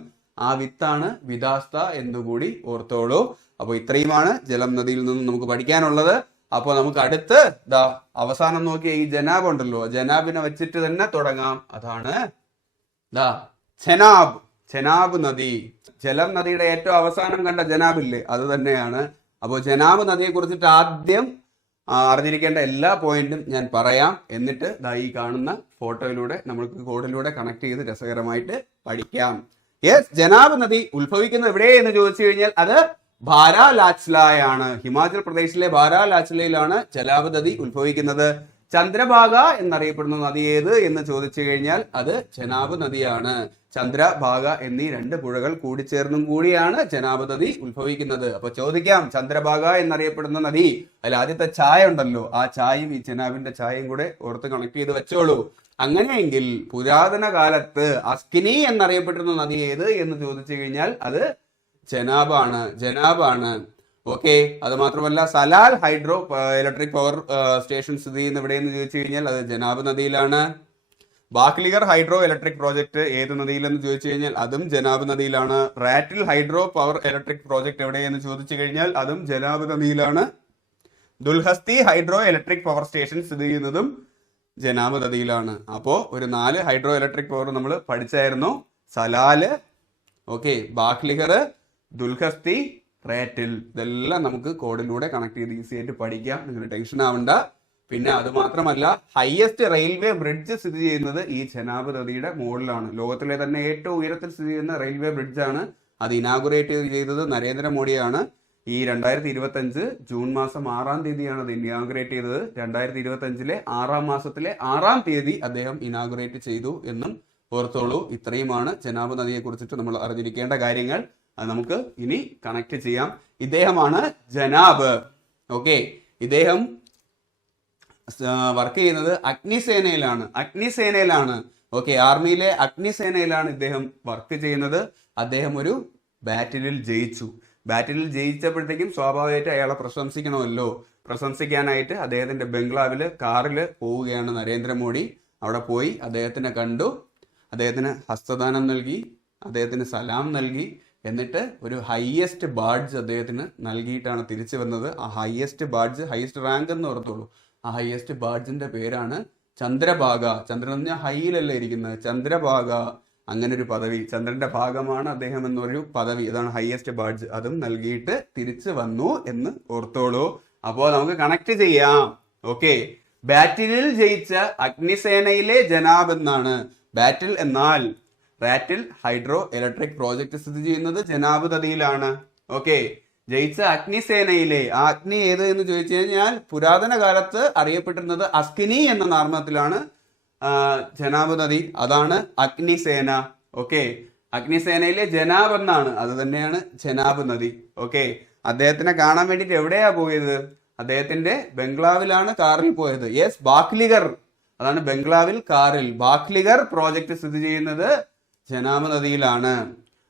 ആ വിത്താണ് വിതാസ്ത എന്നുകൂടി ഓർത്തോളൂ. അപ്പോൾ ഇത്രയുമാണ് ജലം നദിയിൽ നിന്നും നമുക്ക് പഠിക്കാനുള്ളത്. അപ്പോൾ നമുക്ക് അടുത്ത് അവസാനം നോക്കിയ ഈ ജനാബ് ഉണ്ടല്ലോ, ജനാബിനെ വെച്ചിട്ട് തന്നെ തുടങ്ങാം. അതാണ് ചെനാബ് നദി. ജലം നദിയുടെ ഏറ്റവും അവസാനം കണ്ട ജനാബില്ലേ, അത് തന്നെയാണ്. അപ്പോൾ ജനാബ് നദിയെ കുറിച്ചിട്ട് ആദ്യം അറിഞ്ഞിരിക്കേണ്ട എല്ലാ പോയിന്റും ഞാൻ പറയാം. എന്നിട്ട് ഈ കാണുന്ന ഫോട്ടോയിലൂടെ നമ്മൾക്ക് കോഡിലൂടെ കണക്ട് ചെയ്ത് രസകരമായിട്ട് പഠിക്കാം. യെസ്, ജനാബ് നദി ഉത്ഭവിക്കുന്നത് എവിടെ എന്ന് ചോദിച്ചു കഴിഞ്ഞാൽ അത് ബാരാലാച്ലായാണ്. ഹിമാചൽ പ്രദേശിലെ ബാരാലാച്ലയിലാണ് ജനാബ് നദി ഉത്ഭവിക്കുന്നത്. ചന്ദ്രഭാഗ എന്നറിയപ്പെടുന്ന നദി ഏത് എന്ന് ചോദിച്ചു കഴിഞ്ഞാൽ അത് ചെനാബ് നദിയാണ്. ചന്ദ്രഭാഗ എന്നീ രണ്ട് പുഴകൾ കൂടിച്ചേർന്നും കൂടിയാണ് ചെനാബ് നദി ഉത്ഭവിക്കുന്നത്. അപ്പൊ ചോദിക്കാം, ചന്ദ്രഭാഗ എന്നറിയപ്പെടുന്ന നദി, അതിൽ ആദ്യത്തെ ചായ ഉണ്ടല്ലോ, ആ ചായയും ഈ ചെനാബിന്റെ ചായയും കൂടെ ഓർത്ത് കണക്ട് ചെയ്ത് വെച്ചോളൂ. അങ്ങനെയെങ്കിൽ പുരാതന കാലത്ത് അസ്കിനി എന്നറിയപ്പെട്ടിരുന്ന നദി ഏത് എന്ന് ചോദിച്ചു കഴിഞ്ഞാൽ അത് ജനാബാണ്. ഓക്കെ, അത് മാത്രമല്ല Salal hydro electric power station സ്ഥിതി ചെയ്യുന്ന എവിടെയെന്ന് ചോദിച്ചു കഴിഞ്ഞാൽ അത് ജനാബ് നദിയിലാണ്. ബാക്ലിഗർ ഹൈഡ്രോ ഇലക്ട്രിക് പ്രോജക്ട് ഏത് നദിയിലെന്ന് ചോദിച്ചു കഴിഞ്ഞാൽ അതും ജനാബ് നദിയിലാണ്. Ratle hydro power electric project എവിടെയെന്ന് ചോദിച്ചു കഴിഞ്ഞാൽ അതും ജനാബ് നദിയിലാണ്. Dulhasti hydro electric power station സ്ഥിതി ചെയ്യുന്നതും ജനാബ് നദിയിലാണ്. അപ്പോൾ ഒരു 4 ഹൈഡ്രോ ഇലക്ട്രിക് പവർ നമ്മൾ പഠിച്ചായിരുന്നു. സലാല്, ഓക്കെ, ബാക്ലിഗർ, ദുൽഹസ്തി, റാറ്റിൽ, ഇതെല്ലാം നമുക്ക് കോഡിലൂടെ കണക്ട് ചെയ്ത് ഈസി ആയിട്ട് പഠിക്കാം. നിങ്ങൾ ടെൻഷൻ ആവണ്ട. പിന്നെ അത് മാത്രമല്ല, ഹയസ്റ്റ് റെയിൽവേ ബ്രിഡ്ജ് സ്ഥിതി ചെയ്യുന്നത് ഈ ജനാബ് നദിയുടെ മുകളിലാണ്. ലോകത്തിലെ തന്നെ ഏറ്റവും ഉയരത്തിൽ സ്ഥിതി ചെയ്യുന്ന റെയിൽവേ ബ്രിഡ്ജാണ്. അത് ഇനാഗുറേറ്റ് ചെയ്തത് നരേന്ദ്രമോദിയാണ്. ഈ 2025 ജൂൺ മാസം 6-ാം തീയതിയാണ് അത് ഇനാഗുറേറ്റ് ചെയ്തത്. 2025 6-ാം മാസത്തിലെ 6-ാം തീയതി അദ്ദേഹം ഇനാഗുറേറ്റ് ചെയ്തു എന്നും ഓർത്തോളൂ. ഇത്രയുമാണ് ജനാബ് നദിയെ കുറിച്ചിട്ട് നമ്മൾ അറിഞ്ഞിരിക്കേണ്ട കാര്യങ്ങൾ. അത് നമുക്ക് ഇനി കണക്ട് ചെയ്യാം. ഇദ്ദേഹമാണ് ജനാബ്. ഓക്കെ, ഇദ്ദേഹം വർക്ക് ചെയ്യുന്നത് അഗ്നിസേനയിലാണ്. ഓക്കെ, ആർമിയിലെ അഗ്നിസേനയിലാണ് ഇദ്ദേഹം വർക്ക് ചെയ്യുന്നത്. അദ്ദേഹം ഒരു ബാറ്റിലിൽ ജയിച്ചു. ബാറ്റിലിൽ ജയിച്ചപ്പോഴത്തേക്കും സ്വാഭാവികമായിട്ട് അയാളെ പ്രശംസിക്കണമല്ലോ. പ്രശംസിക്കാനായിട്ട് അദ്ദേഹത്തിന്റെ ബംഗ്ലാവിൽ കാറിൽ പോവുകയാണ് നരേന്ദ്രമോദി. അവിടെ പോയി അദ്ദേഹത്തിനെ കണ്ടു, അദ്ദേഹത്തിന് ഹസ്തദാനം നൽകി, അദ്ദേഹത്തിന് സലാം നൽകി. എന്നിട്ട് ഒരു ഹയസ്റ്റ് ബാഡ്ജ് അദ്ദേഹത്തിന് നൽകിയിട്ടാണ് തിരിച്ചു വന്നത്. ആ ഹയസ്റ്റ് ബാഡ്ജ്, ഹയസ്റ്റ് റാങ്ക് എന്ന് ഓർത്തോളൂ. ആ ഹയസ്റ്റ് ബാഡ്ജിന്റെ പേരാണ് ചന്ദ്രഭാഗ. ചന്ദ്രൻ എന്ന് പറഞ്ഞാൽ ഹൈയിലല്ല ഇരിക്കുന്നത്, ചന്ദ്രഭാഗ, അങ്ങനെ ഒരു പദവി. ചന്ദ്രന്റെ ഭാഗമാണ് അദ്ദേഹം എന്നൊരു പദവി. അതാണ് ഹയസ്റ്റ് ബാഡ്ജ്. അതും നൽകിയിട്ട് തിരിച്ചു വന്നു എന്ന് ഓർത്തോളൂ. അപ്പോൾ നമുക്ക് കണക്ട് ചെയ്യാം. ഓക്കെ, ബാറ്റിലിൽ ജയിച്ച അഗ്നിസേനയിലെ ജനാബ് എന്നാണ്. ബാറ്റിൽ എന്നാൽ റാറ്റിൽ ഹൈഡ്രോ ഇലക്ട്രിക് പ്രോജക്ട് സ്ഥിതി ചെയ്യുന്നത് ജനാബ് നദിയിലാണ്. ഓക്കെ, ജയിച്ച അഗ്നിസേനയിലെ, ആ അഗ്നി ഏത് എന്ന് ചോദിച്ചു കഴിഞ്ഞാൽ പുരാതന കാലത്ത് അറിയപ്പെട്ടിരുന്നത് അസ്കിനി എന്ന നാമത്തിലാണ് ജനാബ് നദി. അതാണ് അഗ്നിസേന. ഓക്കെ, അഗ്നിസേനയിലെ ജനാബ് എന്നാണ്, അത് തന്നെയാണ് ജനാബ് നദി. ഓക്കെ, അദ്ദേഹത്തിനെ കാണാൻ വേണ്ടിയിട്ട് എവിടെയാ പോയത്? അദ്ദേഹത്തിന്റെ ബംഗ്ലാവിലാണ് കാറിൽ പോയത്. യെസ്, ബാക്ലിഗർ, അതാണ് ബംഗ്ലാവിൽ കാറിൽ. ബാക്ലിഗർ പ്രോജക്ട് സ്ഥിതി ചെയ്യുന്നത് ജനാബ് നദിയിലാണ്.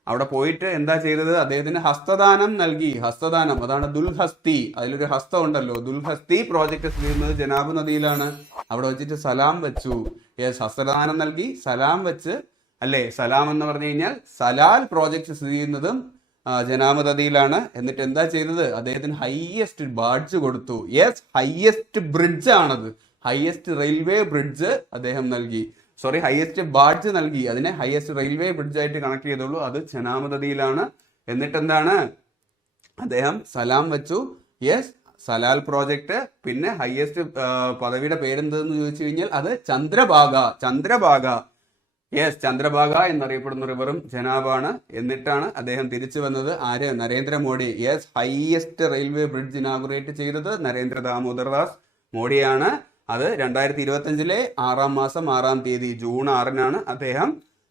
അവിടെ പോയിട്ട് എന്താ ചെയ്തത്? അദ്ദേഹത്തിന് ഹസ്തദാനം നൽകി. ഹസ്തദാനം, അതാണ് ദുൽഹസ്തി. അതിലൊരു ഹസ്തം ഉണ്ടല്ലോ. ദുൽഹസ്തി പ്രോജക്ട് സ്ഥിതി ചെയ്യുന്നത് ജനാബ് നദിയിലാണ്. അവിടെ വെച്ചിട്ട് സലാം വെച്ചു. യെസ്, ഹസ്തദാനം നൽകി, സലാം വെച്ച്, അല്ലേ? സലാം എന്ന് പറഞ്ഞു കഴിഞ്ഞാൽ സലാൽ പ്രോജക്ട് സ്ഥിതി ചെയ്യുന്നതും ജനാബ് നദിയിലാണ്. എന്നിട്ട് എന്താ ചെയ്തത്? അദ്ദേഹത്തിന് ഹയസ്റ്റ് ബാഡ്ജ് കൊടുത്തു. യെസ്, ഹയസ്റ്റ് ബ്രിഡ്ജ് ആണത്. ഹയസ്റ്റ് റെയിൽവേ ബ്രിഡ്ജ് അദ്ദേഹം നൽകി. ഹയസ്റ്റ് ബാഡ്ജ് നൽകി. അതിനെ ഹയസ്റ്റ് റെയിൽവേ ബ്രിഡ്ജ് ആയിട്ട് കണക്ട് ചെയ്തോളൂ. അത് ജനാബ് നദിയിലാണ്. എന്നിട്ട് എന്താണ്? അദ്ദേഹം സലാം വെച്ചു. Yes, Salal project. പിന്നെ ഹയസ്റ്റ് പദവിയുടെ പേരെന്തെന്ന് ചോദിച്ചു കഴിഞ്ഞാൽ അത് ചന്ദ്രഭാഗ. യെസ്, ചന്ദ്രഭാഗ എന്നറിയപ്പെടുന്ന റിവറും ജനാബാണ്. എന്നിട്ടാണ് അദ്ദേഹം തിരിച്ചു വന്നത്. ആര്? Narendra Modi. Yes, highest railway bridge inaugurate ചെയ്തത് നരേന്ദ്ര ദാമോദർ ദാസ് മോഡിയാണ്. അത് 2025 6-ാം മാസം 6-ാം തീയതി ജൂൺ 6-നാണ് അദ്ദേഹം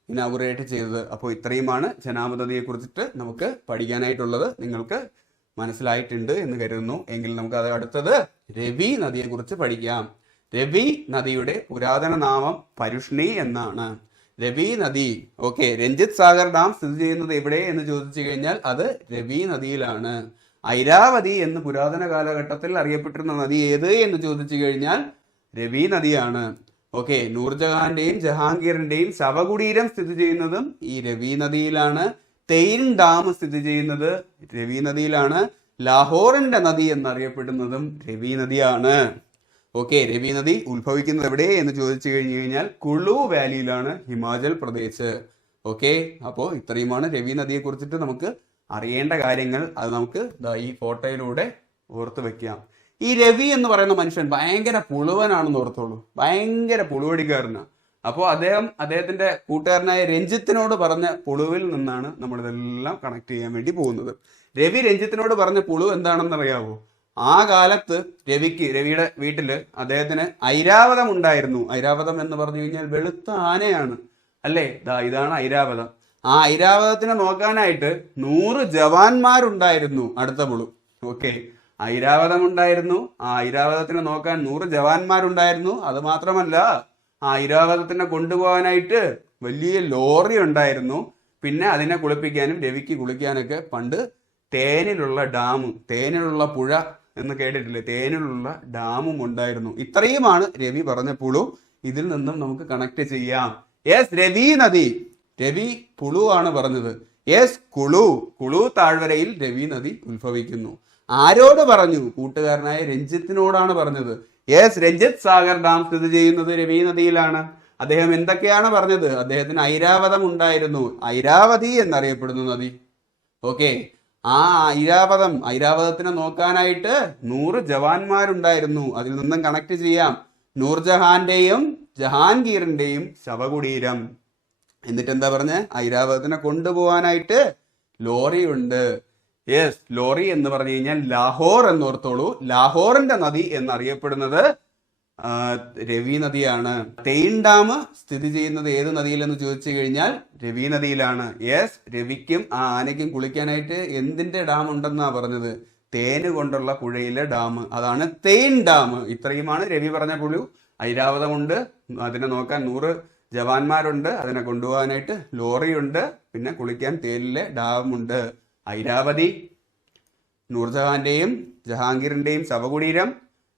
ഇനാഗുറേറ്റ് ചെയ്തത്. അപ്പോൾ ഇത്രയുമാണ് ജനാബ് നദിയെ കുറിച്ചിട്ട് നമുക്ക് പഠിക്കാനായിട്ടുള്ളത്. നിങ്ങൾക്ക് മനസ്സിലായിട്ടുണ്ട് എന്ന് കരുതുന്നു. എങ്കിൽ നമുക്ക് അത് അടുത്തത് രവി നദിയെ കുറിച്ച് പഠിക്കാം. രവി നദിയുടെ പുരാതന നാമം പരുഷ്ണി എന്നാണ്. രവി നദി, ഓക്കെ, രഞ്ജിത് സാഗർ ഡാം സ്ഥിതി ചെയ്യുന്നത് എവിടെ എന്ന് ചോദിച്ചു കഴിഞ്ഞാൽ അത് രവി നദിയിലാണ്. ഐരാവതി എന്ന് പുരാതന കാലഘട്ടത്തിൽ അറിയപ്പെട്ടിരുന്ന നദി ഏത് എന്ന് ചോദിച്ചു കഴിഞ്ഞാൽ രവി നദിയാണ്. ഓക്കെ, നൂർജഹാന്റെയും ജഹാംഗീറിന്റെയും ശവകുടീരം സ്ഥിതി ചെയ്യുന്നതും ഈ രവി നദിയിലാണ്. തെയിൻ ഡാം സ്ഥിതി ചെയ്യുന്നത് രവി നദിയിലാണ്. ലാഹോറിന്റെ നദി എന്നറിയപ്പെടുന്നതും രവി നദിയാണ്. ഓക്കെ, രവി നദി ഉത്ഭവിക്കുന്നത് എവിടെ എന്ന് ചോദിച്ചു കഴിഞ്ഞു കഴിഞ്ഞാൽ കുളു വാലിയിലാണ്, ഹിമാചൽ പ്രദേശ്. ഓക്കെ, അപ്പോൾ ഇത്രയുമാണ് രവി നദിയെ കുറിച്ചിട്ട് നമുക്ക് അറിയേണ്ട കാര്യങ്ങൾ. അത് നമുക്ക് ഈ ഫോട്ടോയിലൂടെ ഓർത്ത് വെക്കാം. ഈ രവി എന്ന് പറയുന്ന മനുഷ്യൻ ഭയങ്കര പുളുവനാണെന്ന് ഓർത്തോളൂ. ഭയങ്കര പുളുവടിക്കാരനാണ്. അപ്പോൾ അദ്ദേഹത്തിന്റെ കൂട്ടുകാരനായ രഞ്ജിത്തിനോട് പറഞ്ഞ പുളുവിൽ നിന്നാണ് നമ്മളിതെല്ലാം കണക്ട് ചെയ്യാൻ വേണ്ടി പോകുന്നത്. രവി രഞ്ജിത്തിനോട് പറഞ്ഞ പുളു എന്താണെന്ന് അറിയാവോ? ആ കാലത്ത് രവിയുടെ വീട്ടില് അദ്ദേഹത്തിന് ഐരാവതം ഉണ്ടായിരുന്നു. ഐരാവതം എന്ന് പറഞ്ഞു കഴിഞ്ഞാൽ വെളുത്ത ആനയാണ്, അല്ലേ? ഇതാണ് ഐരാവതം. ആ ഐരാവതത്തിനെ നോക്കാനായിട്ട് 100 ജവാന്മാരുണ്ടായിരുന്നു. അടുത്ത പുളു. ഓക്കെ, ഐരാവതം ഉണ്ടായിരുന്നു. ആ ഐരാവതത്തിനെ നോക്കാൻ 100 ജവാന്മാരുണ്ടായിരുന്നു. അത് മാത്രമല്ല, ആ ഐരാവതത്തിനെ കൊണ്ടുപോകാനായിട്ട് വലിയ ലോറി ഉണ്ടായിരുന്നു. പിന്നെ അതിനെ കുളിപ്പിക്കാനും രവിക്ക് കുളിക്കാനൊക്കെ പണ്ട് തേനിലുള്ള പുഴ എന്ന് കേട്ടിട്ടില്ലേ? തേനിലുള്ള ഡാമും ഉണ്ടായിരുന്നു. ഇത്രയുമാണ് രവി പറഞ്ഞ പുളു. ഇതിൽ നിന്നും നമുക്ക് കണക്ട് ചെയ്യാം. യെസ്, രവി നദി. രവി കുളു ആണ് പറഞ്ഞത്. യെസ്, കുളു താഴ്വരയിൽ രവി നദി ഉത്ഭവിക്കുന്നു. ആരോട് പറഞ്ഞു? കൂട്ടുകാരനായ രഞ്ജിത്തിനോടാണ് പറഞ്ഞത്. യെസ്, രഞ്ജിത്ത് സാഗർ ഡാം സ്ഥിതി ചെയ്യുന്നത് രവി നദിയിലാണ്. അദ്ദേഹം എന്തൊക്കെയാണ് പറഞ്ഞത്? അദ്ദേഹത്തിന് ഐരാവതം ഉണ്ടായിരുന്നു, ഐരാവതി എന്നറിയപ്പെടുന്ന നദി. ഓക്കെ, ആ ഐരാവതത്തിനെ നോക്കാനായിട്ട് 100 ജവാന്മാരുണ്ടായിരുന്നു. അതിൽ നിന്നും കണക്ട് ചെയ്യാം. നൂർജഹാന്റെയും ജഹാംഗീറിന്റെയും ശവകുടീരം. എന്നിട്ട് എന്താ പറഞ്ഞ? ഐരാവതത്തിനെ കൊണ്ടുപോകാനായിട്ട് ലോറി ഉണ്ട്. യെസ്, ലോറി എന്ന് പറഞ്ഞു കഴിഞ്ഞാൽ ലാഹോർ എന്നോർത്തോളൂ. ലാഹോറിന്റെ നദി എന്നറിയപ്പെടുന്നത് രവി നദിയാണ്. തെയിൻ ഡാം സ്ഥിതി ചെയ്യുന്നത് ഏത് നദിയിലെന്ന് ചോദിച്ചു കഴിഞ്ഞാൽ രവി നദിയിലാണ്. യെസ്, രവിക്കും ആ ആനയ്ക്കും കുളിക്കാനായിട്ട് എന്തിന്റെ ഡാം ഉണ്ടെന്നാ പറഞ്ഞത്? തേന് കൊണ്ടുള്ള പുഴയിലെ ഡാം, അതാണ് തെയിൻ ഡാം. ഇത്രയുമാണ് രവി പറഞ്ഞ പുഴു. ഐരാവതമുണ്ട്, അതിനെ നോക്കാൻ 100 ജവാന്മാരുണ്ട്, അതിനെ കൊണ്ടുപോകാനായിട്ട് ലോറിയുണ്ട്, പിന്നെ കുളിക്കാൻ തേനിലെ ഡാമുണ്ട്. ഐരാവതി, നൂർജഹാന്റെയും ജഹാംഗീറിന്റെയും ശവകുടീരം,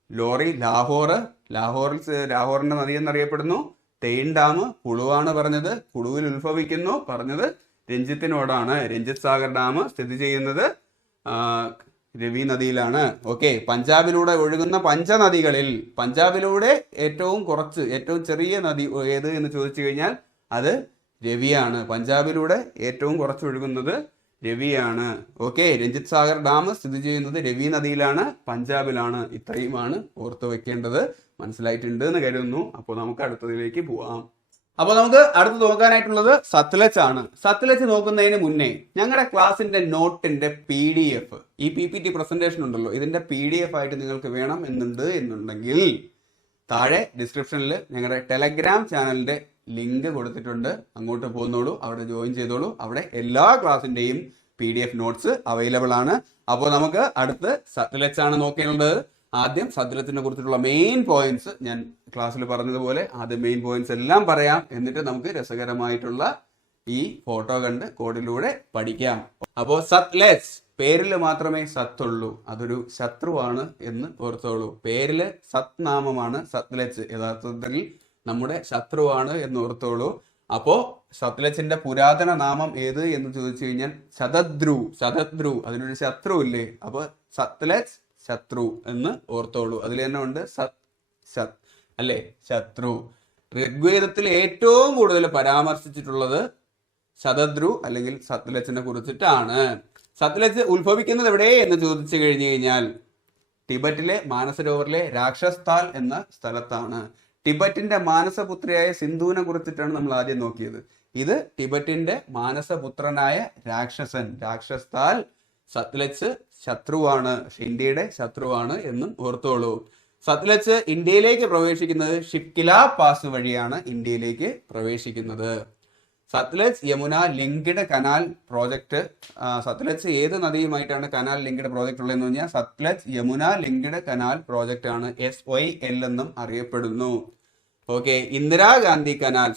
ലോറി ലാഹോറിന്റെ നദി എന്നറിയപ്പെടുന്നു. തെയിൻ ഡാം കുളുവാണ് പറഞ്ഞത്, കുളുവിൽ ഉത്ഭവിക്കുന്നു പറഞ്ഞത് രഞ്ജിത്തിനോടാണ്. രഞ്ജിത്ത് സാഗർ ഡാം സ്ഥിതി ചെയ്യുന്നത് രവി നദിയിലാണ്. ഓക്കെ, പഞ്ചാബിലൂടെ ഒഴുകുന്ന പഞ്ചനദികളിൽ പഞ്ചാബിലൂടെ ഏറ്റവും ചെറിയ നദി ഏത് എന്ന് ചോദിച്ചു കഴിഞ്ഞാൽ അത് രവിയാണ്. പഞ്ചാബിലൂടെ ഏറ്റവും കുറച്ച് ഒഴുകുന്നത് രവിയാണ്. ഓക്കെ, രഞ്ജിത്ത് സാഗർ ഡാം സ്ഥിതി ചെയ്യുന്നത് രവി നദിയിലാണ്, പഞ്ചാബിലാണ്. ഇത്രയുമാണ് ഓർത്തു വെക്കേണ്ടത്. മനസ്സിലായിട്ടുണ്ട് എന്ന് കരുതുന്നു. അപ്പോൾ നമുക്ക് അടുത്തതിലേക്ക് പോവാം. അപ്പോൾ നമുക്ക് അടുത്ത് നോക്കാനായിട്ടുള്ളത് സത്ലജ് ആണ്. സത്ലജ് നോക്കുന്നതിന് മുന്നേ ഞങ്ങളുടെ ക്ലാസിന്റെ നോട്ടിന്റെ PDF, ഈ PPT പ്രസന്റേഷൻ ഉണ്ടല്ലോ, ഇതിന്റെ PDF ആയിട്ട് നിങ്ങൾക്ക് വേണം എന്നുണ്ടെങ്കിൽ താഴെ ഡിസ്ക്രിപ്ഷനിൽ ഞങ്ങളുടെ ടെലഗ്രാം ചാനലിന്റെ ലിങ്ക് കൊടുത്തിട്ടുണ്ട്. അങ്ങോട്ട് പോകുന്നോളൂ, അവിടെ ജോയിൻ ചെയ്തോളൂ. അവിടെ എല്ലാ ക്ലാസിന്റെയും PDF നോട്ട്സ് അവൈലബിൾ ആണ്. അപ്പോൾ നമുക്ക് അടുത്ത് സത്ലജ് ആണ് നോക്കേണ്ടത്. ആദ്യം സത്ലജിനെ കുറിച്ചിട്ടുള്ള മെയിൻ പോയിന്റ്സ് ഞാൻ ക്ലാസ്സിൽ പറഞ്ഞതുപോലെ ആദ്യം മെയിൻ പോയിന്റ്സ് എല്ലാം പറയാം. എന്നിട്ട് നമുക്ക് രസകരമായിട്ടുള്ള ഈ ഫോട്ടോ കണ്ട് കോഡിലൂടെ പഠിക്കാം. അപ്പോൾ സത്ലജ്, പേരിൽ മാത്രമേ സത്തുള്ളൂ, അതൊരു ശത്രുവാണ് എന്ന് ഓർത്തോളൂ. പേരില് സത് നാമമാണ് സത്ലജ്, യഥാർത്ഥത്തിൽ നമ്മുടെ ശത്രുവാണ് എന്ന് ഓർത്തോളൂ. അപ്പോ സത്ലജിന്റെ പുരാതന നാമം ഏത് എന്ന് ചോദിച്ചു കഴിഞ്ഞാൽ ശതദ്രു, അതിനൊരു ശത്രു ഇല്ലേ? അപ്പൊ സത്ലജ് ശത്രു എന്ന് ഓർത്തോളൂ. അതിൽ തന്നെ ഉണ്ട് സത് അല്ലെ, ശത്രു. ഋഗ്വേദത്തിൽ ഏറ്റവും കൂടുതൽ പരാമർശിച്ചിട്ടുള്ളത് ശതദ്രു അല്ലെങ്കിൽ സത്ലജിനെ കുറിച്ചിട്ടാണ്. സത്ലജ് ഉത്ഭവിക്കുന്നത് എവിടെ എന്ന് ചോദിച്ചു കഴിഞ്ഞു കഴിഞ്ഞാൽ ടിബറ്റിലെ മാനസരോവറിലെ രാക്ഷസ്ഥാൽ എന്ന സ്ഥലത്താണ്. ടിബറ്റിന്റെ മാനസപുത്രിയായ സിന്ധുവിനെ കുറിച്ചിട്ടാണ് നമ്മൾ ആദ്യം നോക്കിയത്. ഇത് ടിബറ്റിന്റെ മാനസപുത്രനായ രാക്ഷസ്ഥാൽ. സത്ലജ് ശത്രുവാണ്, ഇന്ത്യയുടെ ശത്രുവാണ് എന്നും ഓർത്തോളൂ. സത്ലജ് ഇന്ത്യയിലേക്ക് പ്രവേശിക്കുന്നത് ഷിപ്കില പാസ് വഴിയാണ് ഇന്ത്യയിലേക്ക് പ്രവേശിക്കുന്നത്. Sutlej Yamuna linked canal project. Sutlej ഏത് നദിയുമായിട്ടാണ് കനാൽ ലിങ്ക്ഡ് പ്രോജക്ട് ഉള്ളതെന്ന് പറഞ്ഞാൽ Sutlej Yamuna linked canal project ആണ്. SYL എന്നും അറിയപ്പെടുന്നു. ഓക്കെ, ഇന്ദിരാഗാന്ധി കനാൽ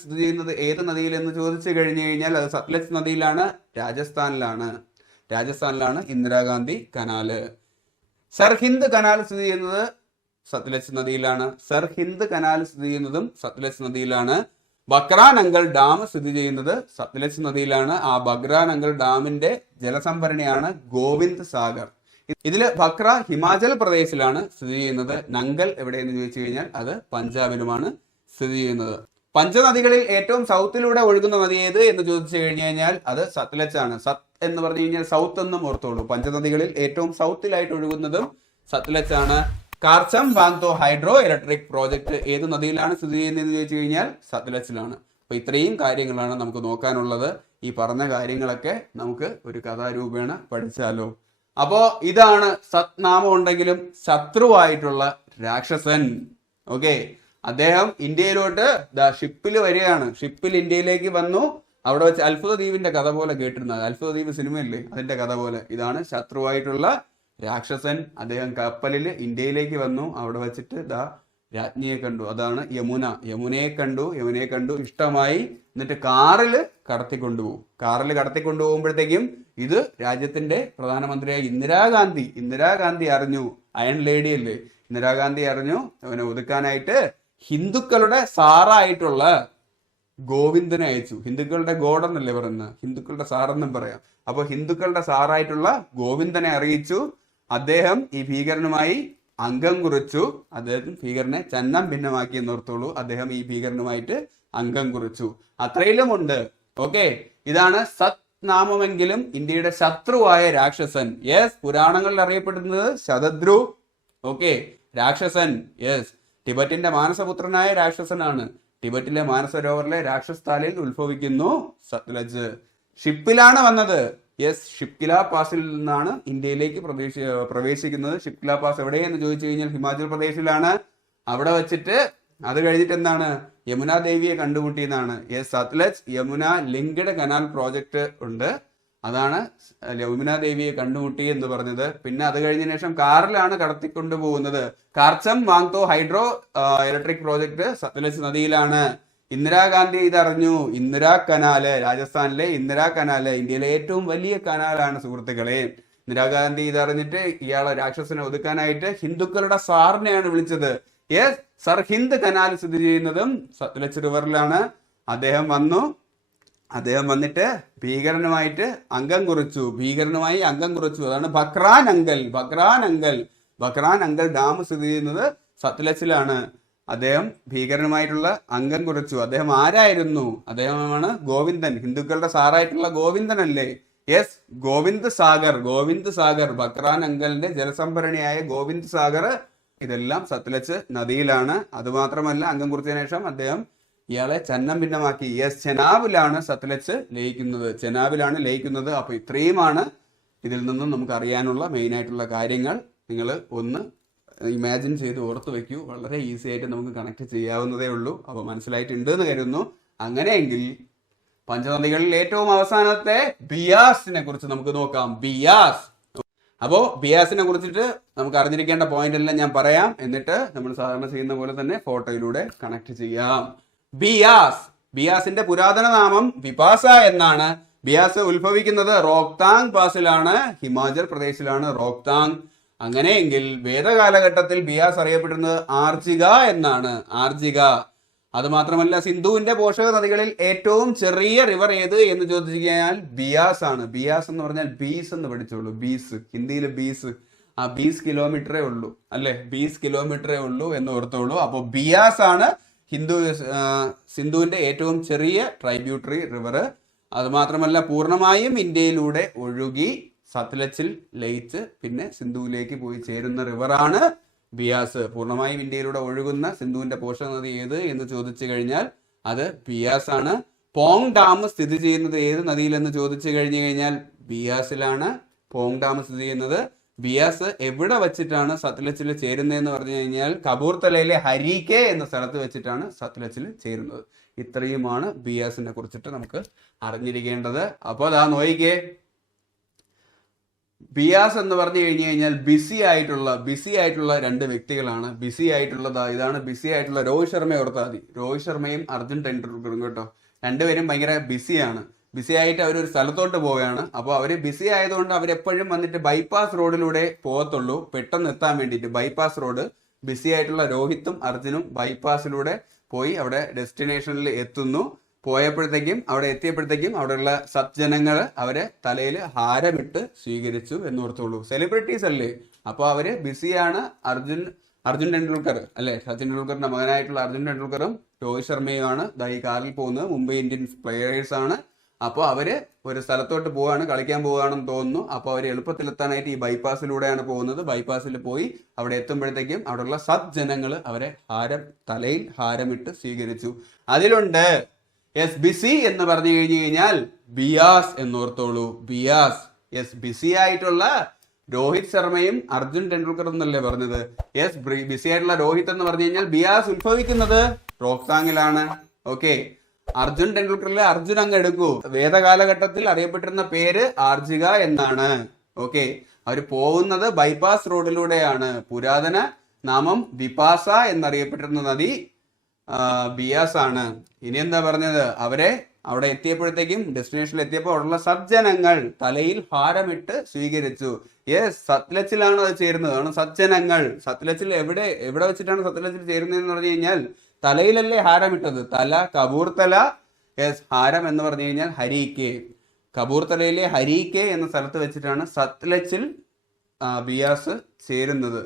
സ്ഥിതി ചെയ്യുന്നത് ഏത് നദിയിൽ എന്ന് ചോദിച്ചു കഴിഞ്ഞു കഴിഞ്ഞാൽ അത് സത്ലജ് നദിയിലാണ്, രാജസ്ഥാനിലാണ് ഇന്ദിരാഗാന്ധി കനാല്. സർഹിന്ദ് കനാൽ സ്ഥിതി ചെയ്യുന്നത് സത്ലജ് നദിയിലാണ്. സത്ലജ് നദിയിലാണ്. ബക്രാനങ്കൽ ഡാം സ്ഥിതി ചെയ്യുന്നത് സത്ലജ് നദിയിലാണ്. ആ ബക്രാനങ്കൽ ഡാമിന്റെ ജലസംഭരണിയാണ് ഗോവിന്ദ് സാഗർ. ഇതില് ബക്ര ഹിമാചൽ പ്രദേശിലാണ് സ്ഥിതി ചെയ്യുന്നത്. നങ്കൽ എവിടെയെന്ന് ചോദിച്ചു കഴിഞ്ഞാൽ അത് പഞ്ചാബിലുമാണ് സ്ഥിതി ചെയ്യുന്നത്. പഞ്ചനദികളിൽ ഏറ്റവും സൗത്തിലൂടെ ഒഴുകുന്ന നദി ഏത് എന്ന് ചോദിച്ചു കഴിഞ്ഞാൽ അത് സത്ലജ് ആണ്. സത് എന്ന് പറഞ്ഞു കഴിഞ്ഞാൽ സൗത്ത് എന്നും ഓർത്തോളൂ. പഞ്ചനദികളിൽ ഏറ്റവും സൗത്തിലായിട്ട് ഒഴുകുന്നതും സത്ലജ് ആണ്. കാർച്ചം വാങ്തോ ഹൈഡ്രോ ഇലക്ട്രിക് പ്രോജക്ട് ഏത് നദിയിലാണ് സ്ഥിതി ചെയ്യുന്നതെന്ന് ചോദിച്ചു കഴിഞ്ഞാൽ സത്ലജിലാണ്. അപ്പൊ ഇത്രയും കാര്യങ്ങളാണ് നമുക്ക് നോക്കാനുള്ളത്. ഈ പറഞ്ഞ കാര്യങ്ങളൊക്കെ നമുക്ക് ഒരു കഥാരൂപേണ പഠിച്ചാലോ. അപ്പോ ഇതാണ് സത് നാമം ഉണ്ടെങ്കിലും ശത്രുവായിട്ടുള്ള രാക്ഷസൻ. ഓക്കെ, അദ്ദേഹം ഇന്ത്യയിലോട്ട് ഷിപ്പിൽ വരികയാണ്. ഷിപ്പിൽ ഇന്ത്യയിലേക്ക് വന്നു. അവിടെ വെച്ച് അത്ഭുത ദ്വീപിന്റെ കഥ പോലെ കേട്ടിരുന്നത്, അത്ഭുത ദ്വീപ് സിനിമയില്ലേ, അതിന്റെ കഥ പോലെ. ഇതാണ് ശത്രുവായിട്ടുള്ള രാക്ഷസൻ. അദ്ദേഹം കപ്പലിൽ ഇന്ത്യയിലേക്ക് വന്നു. അവിടെ വെച്ചിട്ട് രാജ്ഞിയെ കണ്ടു, അതാണ് യമുനയെ കണ്ടു, ഇഷ്ടമായി. എന്നിട്ട് കാറിൽ കടത്തിക്കൊണ്ടുപോകുമ്പോഴത്തേക്കും ഇത് രാജ്യത്തിന്റെ പ്രധാനമന്ത്രിയായ ഇന്ദിരാഗാന്ധി അറിഞ്ഞു. അയൺ ലേഡി അല്ലേ, ഇന്ദിരാഗാന്ധി അറിഞ്ഞു. അവനെ ഒതുക്കാനായിട്ട് ഹിന്ദുക്കളുടെ സാറായിട്ടുള്ള ഗോവിന്ദനെ അയച്ചു. ഹിന്ദുക്കളുടെ ഗോഡ് എന്നല്ലേ പറയുന്നത്, ഹിന്ദുക്കളുടെ സാറെന്നും പറയാം. അപ്പൊ ഹിന്ദുക്കളുടെ സാറായിട്ടുള്ള ഗോവിന്ദനെ അറിയിച്ചു. അദ്ദേഹം ഈ ഭീകരനുമായി അംഗം കുറിച്ചു. അദ്ദേഹം ഭീകരനെ ചന്നം ഭിന്നമാക്കി എന്നോർത്തോളൂ. അദ്ദേഹം ഈ ഭീകരനുമായിട്ട് അംഗം കുറിച്ചു. അത്രയിലുമുണ്ട്. ഓക്കെ, ഇതാണ് സത് നാമമെങ്കിലും ഇന്ത്യയുടെ ശത്രുവായ രാക്ഷസൻ. യെസ്, പുരാണങ്ങളിൽ അറിയപ്പെടുന്നത് ശതദ്രു. ഓക്കെ, രാക്ഷസൻ. യെസ്, ടിബറ്റിന്റെ മാനസപുത്രനായ രാക്ഷസനാണ്. ടിബറ്റിലെ മാനസരോവറിലെ രാക്ഷസ് താലയിൽ ഉത്ഭവിക്കുന്നു സത്ലജ്. ഷിപ്പിലാണ് വന്നത്. യെസ്, ഷിപ്കില പാസിൽ നിന്നാണ് ഇന്ത്യയിലേക്ക് പ്രവേശിക്കുന്നത്. ഷിപ്കില പാസ് എവിടെയെന്ന് ചോദിച്ചു കഴിഞ്ഞാൽ ഹിമാചൽ പ്രദേശിലാണ്. അവിടെ വെച്ചിട്ട് അത് കഴിഞ്ഞിട്ട് എന്താണ്, യമുന ദേവിയെ കണ്ടുമുട്ടിയെന്നാണ്. Yes, Sutlej Yamuna linked canal project ഉണ്ട്. അതാണ് യമുന ദേവിയെ കണ്ടുമുട്ടി എന്ന് പറഞ്ഞത്. പിന്നെ അത് കഴിഞ്ഞ ശേഷം കാറിലാണ് കടത്തിക്കൊണ്ടു പോകുന്നത്. Karcham Wangtoo hydro electric project Sutlej നദിയിലാണ്. ഇന്ദിരാഗാന്ധി ഇതറിഞ്ഞു. ഇന്ദിരാ കനാല്, രാജസ്ഥാനിലെ ഇന്ദിരാ കനാല് ഇന്ത്യയിലെ ഏറ്റവും വലിയ കനാലാണ് സുഹൃത്തുക്കളെ. ഇന്ദിരാഗാന്ധി ഇതറിഞ്ഞിട്ട് ഇയാളെ രാക്ഷസനെ ഒതുക്കാനായിട്ട് ഹിന്ദുക്കളുടെ സാറിനെയാണ് വിളിച്ചത്. യെസ്, സർഹിന്ദ് കനാൽ സ്ഥിതി ചെയ്യുന്നതും സത്ലജ് റിവറിലാണ്. അദ്ദേഹം വന്നു. അദ്ദേഹം വന്നിട്ട് ഭീകരനുമായിട്ട് അംഗം കുറിച്ചു. അതാണ് ബക്രാൻ അങ്കൽ ഡാം സ്ഥിതി ചെയ്യുന്നത് സത്ലജിലാണ്. അദ്ദേഹം ഭീകരനുമായിട്ടുള്ള അംഗം കുറിച്ചു. അദ്ദേഹം ആരായിരുന്നു? അദ്ദേഹമാണ് ഗോവിന്ദൻ, ഹിന്ദുക്കളുടെ സാറായിട്ടുള്ള ഗോവിന്ദൻ അല്ലേ? യെസ്, ഗോവിന്ദ് സാഗർ, ബക്രാൻ അങ്കലിന്റെ ജലസംഭരണിയായ ഗോവിന്ദ് സാഗർ. ഇതെല്ലാം സത്ലജ് നദിയിലാണ്. അതുമാത്രമല്ല, അംഗം കുറിച്ചതിനു ശേഷം അദ്ദേഹം ഇയാളെ ചന്നം ഭിന്നമാക്കി. യെസ്, ചെനാബിലാണ് സത്ലജ് ലയിക്കുന്നത്. അപ്പൊ ഇത്രയുമാണ് ഇതിൽ നിന്നും നമുക്ക് അറിയാനുള്ള മെയിൻ ആയിട്ടുള്ള കാര്യങ്ങൾ. നിങ്ങൾ ഒന്ന് ഇമാജിൻ ചെയ്ത് ഓർത്തു വെക്കൂ. വളരെ ഈസി ആയിട്ട് നമുക്ക് കണക്ട് ചെയ്യാവുന്നതേ ഉള്ളൂ. അപ്പൊ മനസ്സിലായിട്ടുണ്ട് എന്ന് കരുതുന്നു. അങ്ങനെയെങ്കിൽ പഞ്ചനദികളിൽ ഏറ്റവും അവസാനത്തെ ബിയാസിനെ കുറിച്ച് നമുക്ക് നോക്കാം. അപ്പോ ബിയാസിനെ കുറിച്ചിട്ട് നമുക്ക് അറിഞ്ഞിരിക്കേണ്ട പോയിന്റ് എല്ലാം ഞാൻ പറയാം. എന്നിട്ട് നമ്മൾ സാധാരണ ചെയ്യുന്ന പോലെ തന്നെ ഫോട്ടോയിലൂടെ കണക്ട് ചെയ്യാം. ബിയാസിന്റെ പുരാതന നാമം വിപാസ എന്നാണ്. ബിയാസ് ഉത്ഭവിക്കുന്നത് റോഹ്താങ് പാസിലാണ്, ഹിമാചൽ പ്രദേശിലാണ് റോഹ്താങ്. അങ്ങനെയെങ്കിൽ വേദകാലഘട്ടത്തിൽ ബിയാസ് അറിയപ്പെടുന്നത് ആർജിക എന്നാണ്. അത് മാത്രമല്ല, സിന്ധുവിന്റെ പോഷക നദികളിൽ ഏറ്റവും ചെറിയ റിവർ ഏത് എന്ന് ചോദിച്ചു കഴിഞ്ഞാൽ ബിയാസ് ആണ്. ബിയാസ് എന്ന് പറഞ്ഞാൽ ബീസ് എന്ന് പഠിച്ചോളൂ. ബീസ്, ഹിന്ദിയിൽ ബീസ്. ആ 20 കിലോമീറ്ററേ ഉള്ളൂ അല്ലെ, 20 കിലോമീറ്ററേ ഉള്ളൂ എന്ന് ഓർത്തോളൂ. അപ്പോൾ ബിയാസ് ആണ് സിന്ധുവിന്റെ ഏറ്റവും ചെറിയ ട്രൈബ്യൂട്ടറി റിവർ. അത് മാത്രമല്ല, പൂർണ്ണമായും ഇന്ത്യയിലൂടെ ഒഴുകി സത്ലജിൽ ലയിച്ച് പിന്നെ സിന്ധുവിലേക്ക് പോയി ചേരുന്ന റിവറാണ് ബിയാസ്. പൂർണ്ണമായും ഇന്ത്യയിലൂടെ ഒഴുകുന്ന സിന്ധുവിന്റെ പോഷക നദി ഏത് എന്ന് ചോദിച്ചു കഴിഞ്ഞാൽ അത് ബിയാസ് ആണ്. പോങ് ഡാം സ്ഥിതി ചെയ്യുന്നത് ഏത് നദിയിലെന്ന് ചോദിച്ചു കഴിഞ്ഞു കഴിഞ്ഞാൽ ബിയാസിലാണ് പോങ് ഡാം സ്ഥിതി ചെയ്യുന്നത്. ബിയാസ് എവിടെ വെച്ചിട്ടാണ് സത്ലജിൽ ചേരുന്നതെന്ന് പറഞ്ഞു കഴിഞ്ഞാൽ കപൂർത്തലയിലെ ഹരികെ എന്ന സ്ഥലത്ത് വെച്ചിട്ടാണ് സത്ലജിൽ ചേരുന്നത്. ഇത്രയുമാണ് ബിയാസിനെ കുറിച്ചിട്ട് നമുക്ക് അറിഞ്ഞിരിക്കേണ്ടത്. അപ്പോൾ അതാ നോയിക്കേ, ബിയാസ് എന്ന് പറഞ്ഞു കഴിഞ്ഞു കഴിഞ്ഞാൽ ബിസി ആയിട്ടുള്ള രണ്ട് വ്യക്തികളാണ്. ഇതാണ് ബിസി ആയിട്ടുള്ള രോഹിത് ശർമ്മയെ ഓർത്താൽ മതി. രോഹിത് ശർമ്മയും അർജുൻ ടെണ്ടുൽക്കറും കേട്ടോ, രണ്ടുപേരും ഭയങ്കര ബിസിയാണ്. ബിസി ആയിട്ട് അവരൊരു സ്ഥലത്തോട്ട് പോവുകയാണ്. അപ്പോൾ അവർ ബിസി ആയതുകൊണ്ട് അവരെപ്പോഴും വന്നിട്ട് ബൈപ്പാസ് റോഡിലൂടെ പോകത്തുള്ളൂ, പെട്ടെന്ന് എത്താൻ വേണ്ടിയിട്ട്. ബൈപ്പാസ് റോഡ്, ബിസി ആയിട്ടുള്ള രോഹിത്തും അർജുനും ബൈപ്പാസിലൂടെ പോയി അവിടെ ഡെസ്റ്റിനേഷനിൽ എത്തുന്നു. അവിടെ എത്തിയപ്പോഴത്തേക്കും അവിടെയുള്ള സജ്ജനങ്ങൾ അവരെ തലയിൽ ഹാരമിട്ട് സ്വീകരിച്ചു എന്നോർത്തുള്ളൂ. സെലിബ്രിറ്റീസ് അല്ലേ, അപ്പോൾ അവര് ബിസിയാണ്. അർജുൻ ടെണ്ടുൽക്കർ അല്ലെ, സച്ചിൻ ടെണ്ടുൽക്കറിന്റെ മകനായിട്ടുള്ള അർജുൻ ടെണ്ടുൽക്കറും രോഹിത് ശർമ്മയുമാണ് ഈ കാറിൽ പോകുന്നത്. മുംബൈ ഇന്ത്യൻസ് പ്ലെയേഴ്സ് ആണ്. അപ്പോൾ അവര് ഒരു സ്ഥലത്തോട്ട് കളിക്കാൻ പോവുകയാണെന്ന് തോന്നുന്നു. അപ്പോൾ അവർ എളുപ്പത്തിലെത്താനായിട്ട് ഈ ബൈപ്പാസിലൂടെയാണ് പോകുന്നത്. ബൈപ്പാസിൽ പോയി അവിടെ എത്തുമ്പോഴത്തേക്കും അവിടെയുള്ള സജ്ജനങ്ങൾ അവരെ തലയിൽ ഹാരമിട്ട് സ്വീകരിച്ചു. അതിലുണ്ട് യെസ്, ബിസി എന്ന് പറഞ്ഞു കഴിഞ്ഞു കഴിഞ്ഞാൽ ബിയാസ് എന്നോർത്തോളൂ. യെസ്, ബിസി ആയിട്ടുള്ള രോഹിത് ശർമ്മയും അർജുൻ ടെണ്ടുൽക്കറും എന്നല്ലേ പറഞ്ഞത്. യെസ്, ബിസി ആയിട്ടുള്ള രോഹിത് എന്ന് പറഞ്ഞു കഴിഞ്ഞാൽ ബിയാസ് ഉത്ഭവിക്കുന്നത് റോഹ്താങ്ങിലാണ്. ഓക്കെ, അർജുൻ ടെണ്ടുൽക്കറിലെ അർജുൻ അങ്ങ് എടുക്കൂ. വേദകാലഘട്ടത്തിൽ അറിയപ്പെട്ടിരുന്ന പേര് ആർജിക എന്നാണ്. ഓക്കെ, അവർ പോകുന്നത് ബൈപ്പാസ് റോഡിലൂടെയാണ്. പുരാതന നാമം വിപാസ എന്നറിയപ്പെട്ടിരുന്ന നദി ബിയാസ് ആണ്. ഇനി എന്താ പറഞ്ഞത്, അവരെ അവിടെ എത്തിയപ്പോഴത്തേക്കും ഡെസ്റ്റിനേഷനിൽ എത്തിയപ്പോൾ അവിടെയുള്ള സജ്ജനങ്ങൾ തലയിൽ ഹാരമിട്ട് സ്വീകരിച്ചു. യെസ്, സത്ലജിലാണ് അത് ചേരുന്നത്. സജ്ജനങ്ങൾ സത്ലജിൽ എവിടെ വെച്ചിട്ടാണ് സത്ലജിൽ ചേരുന്നതെന്ന് പറഞ്ഞു കഴിഞ്ഞാൽ തലയിലല്ലേ ഹാരമിട്ടത്, തല കപൂർത്തല. യെസ്, ഹാരം എന്ന് പറഞ്ഞു കഴിഞ്ഞാൽ ഹരീക്കെ. കപൂർത്തലയിലെ ഹരീക്കെ എന്ന സ്ഥലത്ത് വെച്ചിട്ടാണ് സത്ലജിൽ ബിയാസ് ചേരുന്നത്.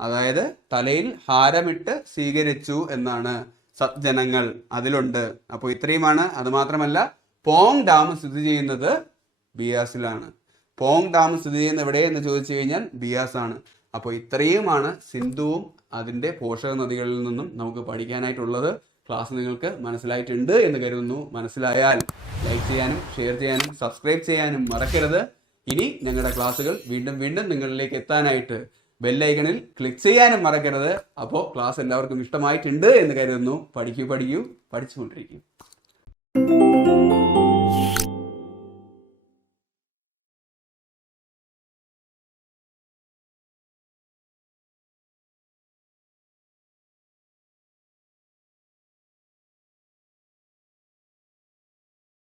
അതായത് തലയിൽ ഹാരമിട്ട് സ്വീകരിച്ചു എന്നാണ് സജ്ജനങ്ങൾ അതിലുണ്ട്. അപ്പോൾ ഇത്രയുമാണ്. അത് മാത്രമല്ല, പോങ് ഡാം സ്ഥിതി ചെയ്യുന്നത് ബിയാസിലാണ്. പോങ് ഡാം സ്ഥിതി ചെയ്യുന്ന എവിടെ എന്ന് ചോദിച്ചു കഴിഞ്ഞാൽ ബിയാസ് ആണ്. അപ്പോൾ ഇത്രയുമാണ് സിന്ധുവും അതിൻ്റെ പോഷക നദികളിൽ നിന്നും നമുക്ക് പഠിക്കാനായിട്ടുള്ളത്. ക്ലാസ് നിങ്ങൾക്ക് മനസ്സിലായിട്ടുണ്ട് എന്ന് കരുതുന്നു. മനസ്സിലായാൽ ലൈക്ക് ചെയ്യാനും ഷെയർ ചെയ്യാനും സബ്സ്ക്രൈബ് ചെയ്യാനും മറക്കരുത്. ഇനി ഞങ്ങളുടെ ക്ലാസ്സുകൾ വീണ്ടും വീണ്ടും നിങ്ങളിലേക്ക് എത്താനായിട്ട് ബെല്ലൈക്കണിൽ ക്ലിക്ക് ചെയ്യാനും മറക്കരുത്. അപ്പോൾ ക്ലാസ് എല്ലാവർക്കും ഇഷ്ടമായിട്ടുണ്ട് എന്ന് കരുതുന്നു. പഠിക്കൂ പഠിച്ചുകൊണ്ടിരിക്കും.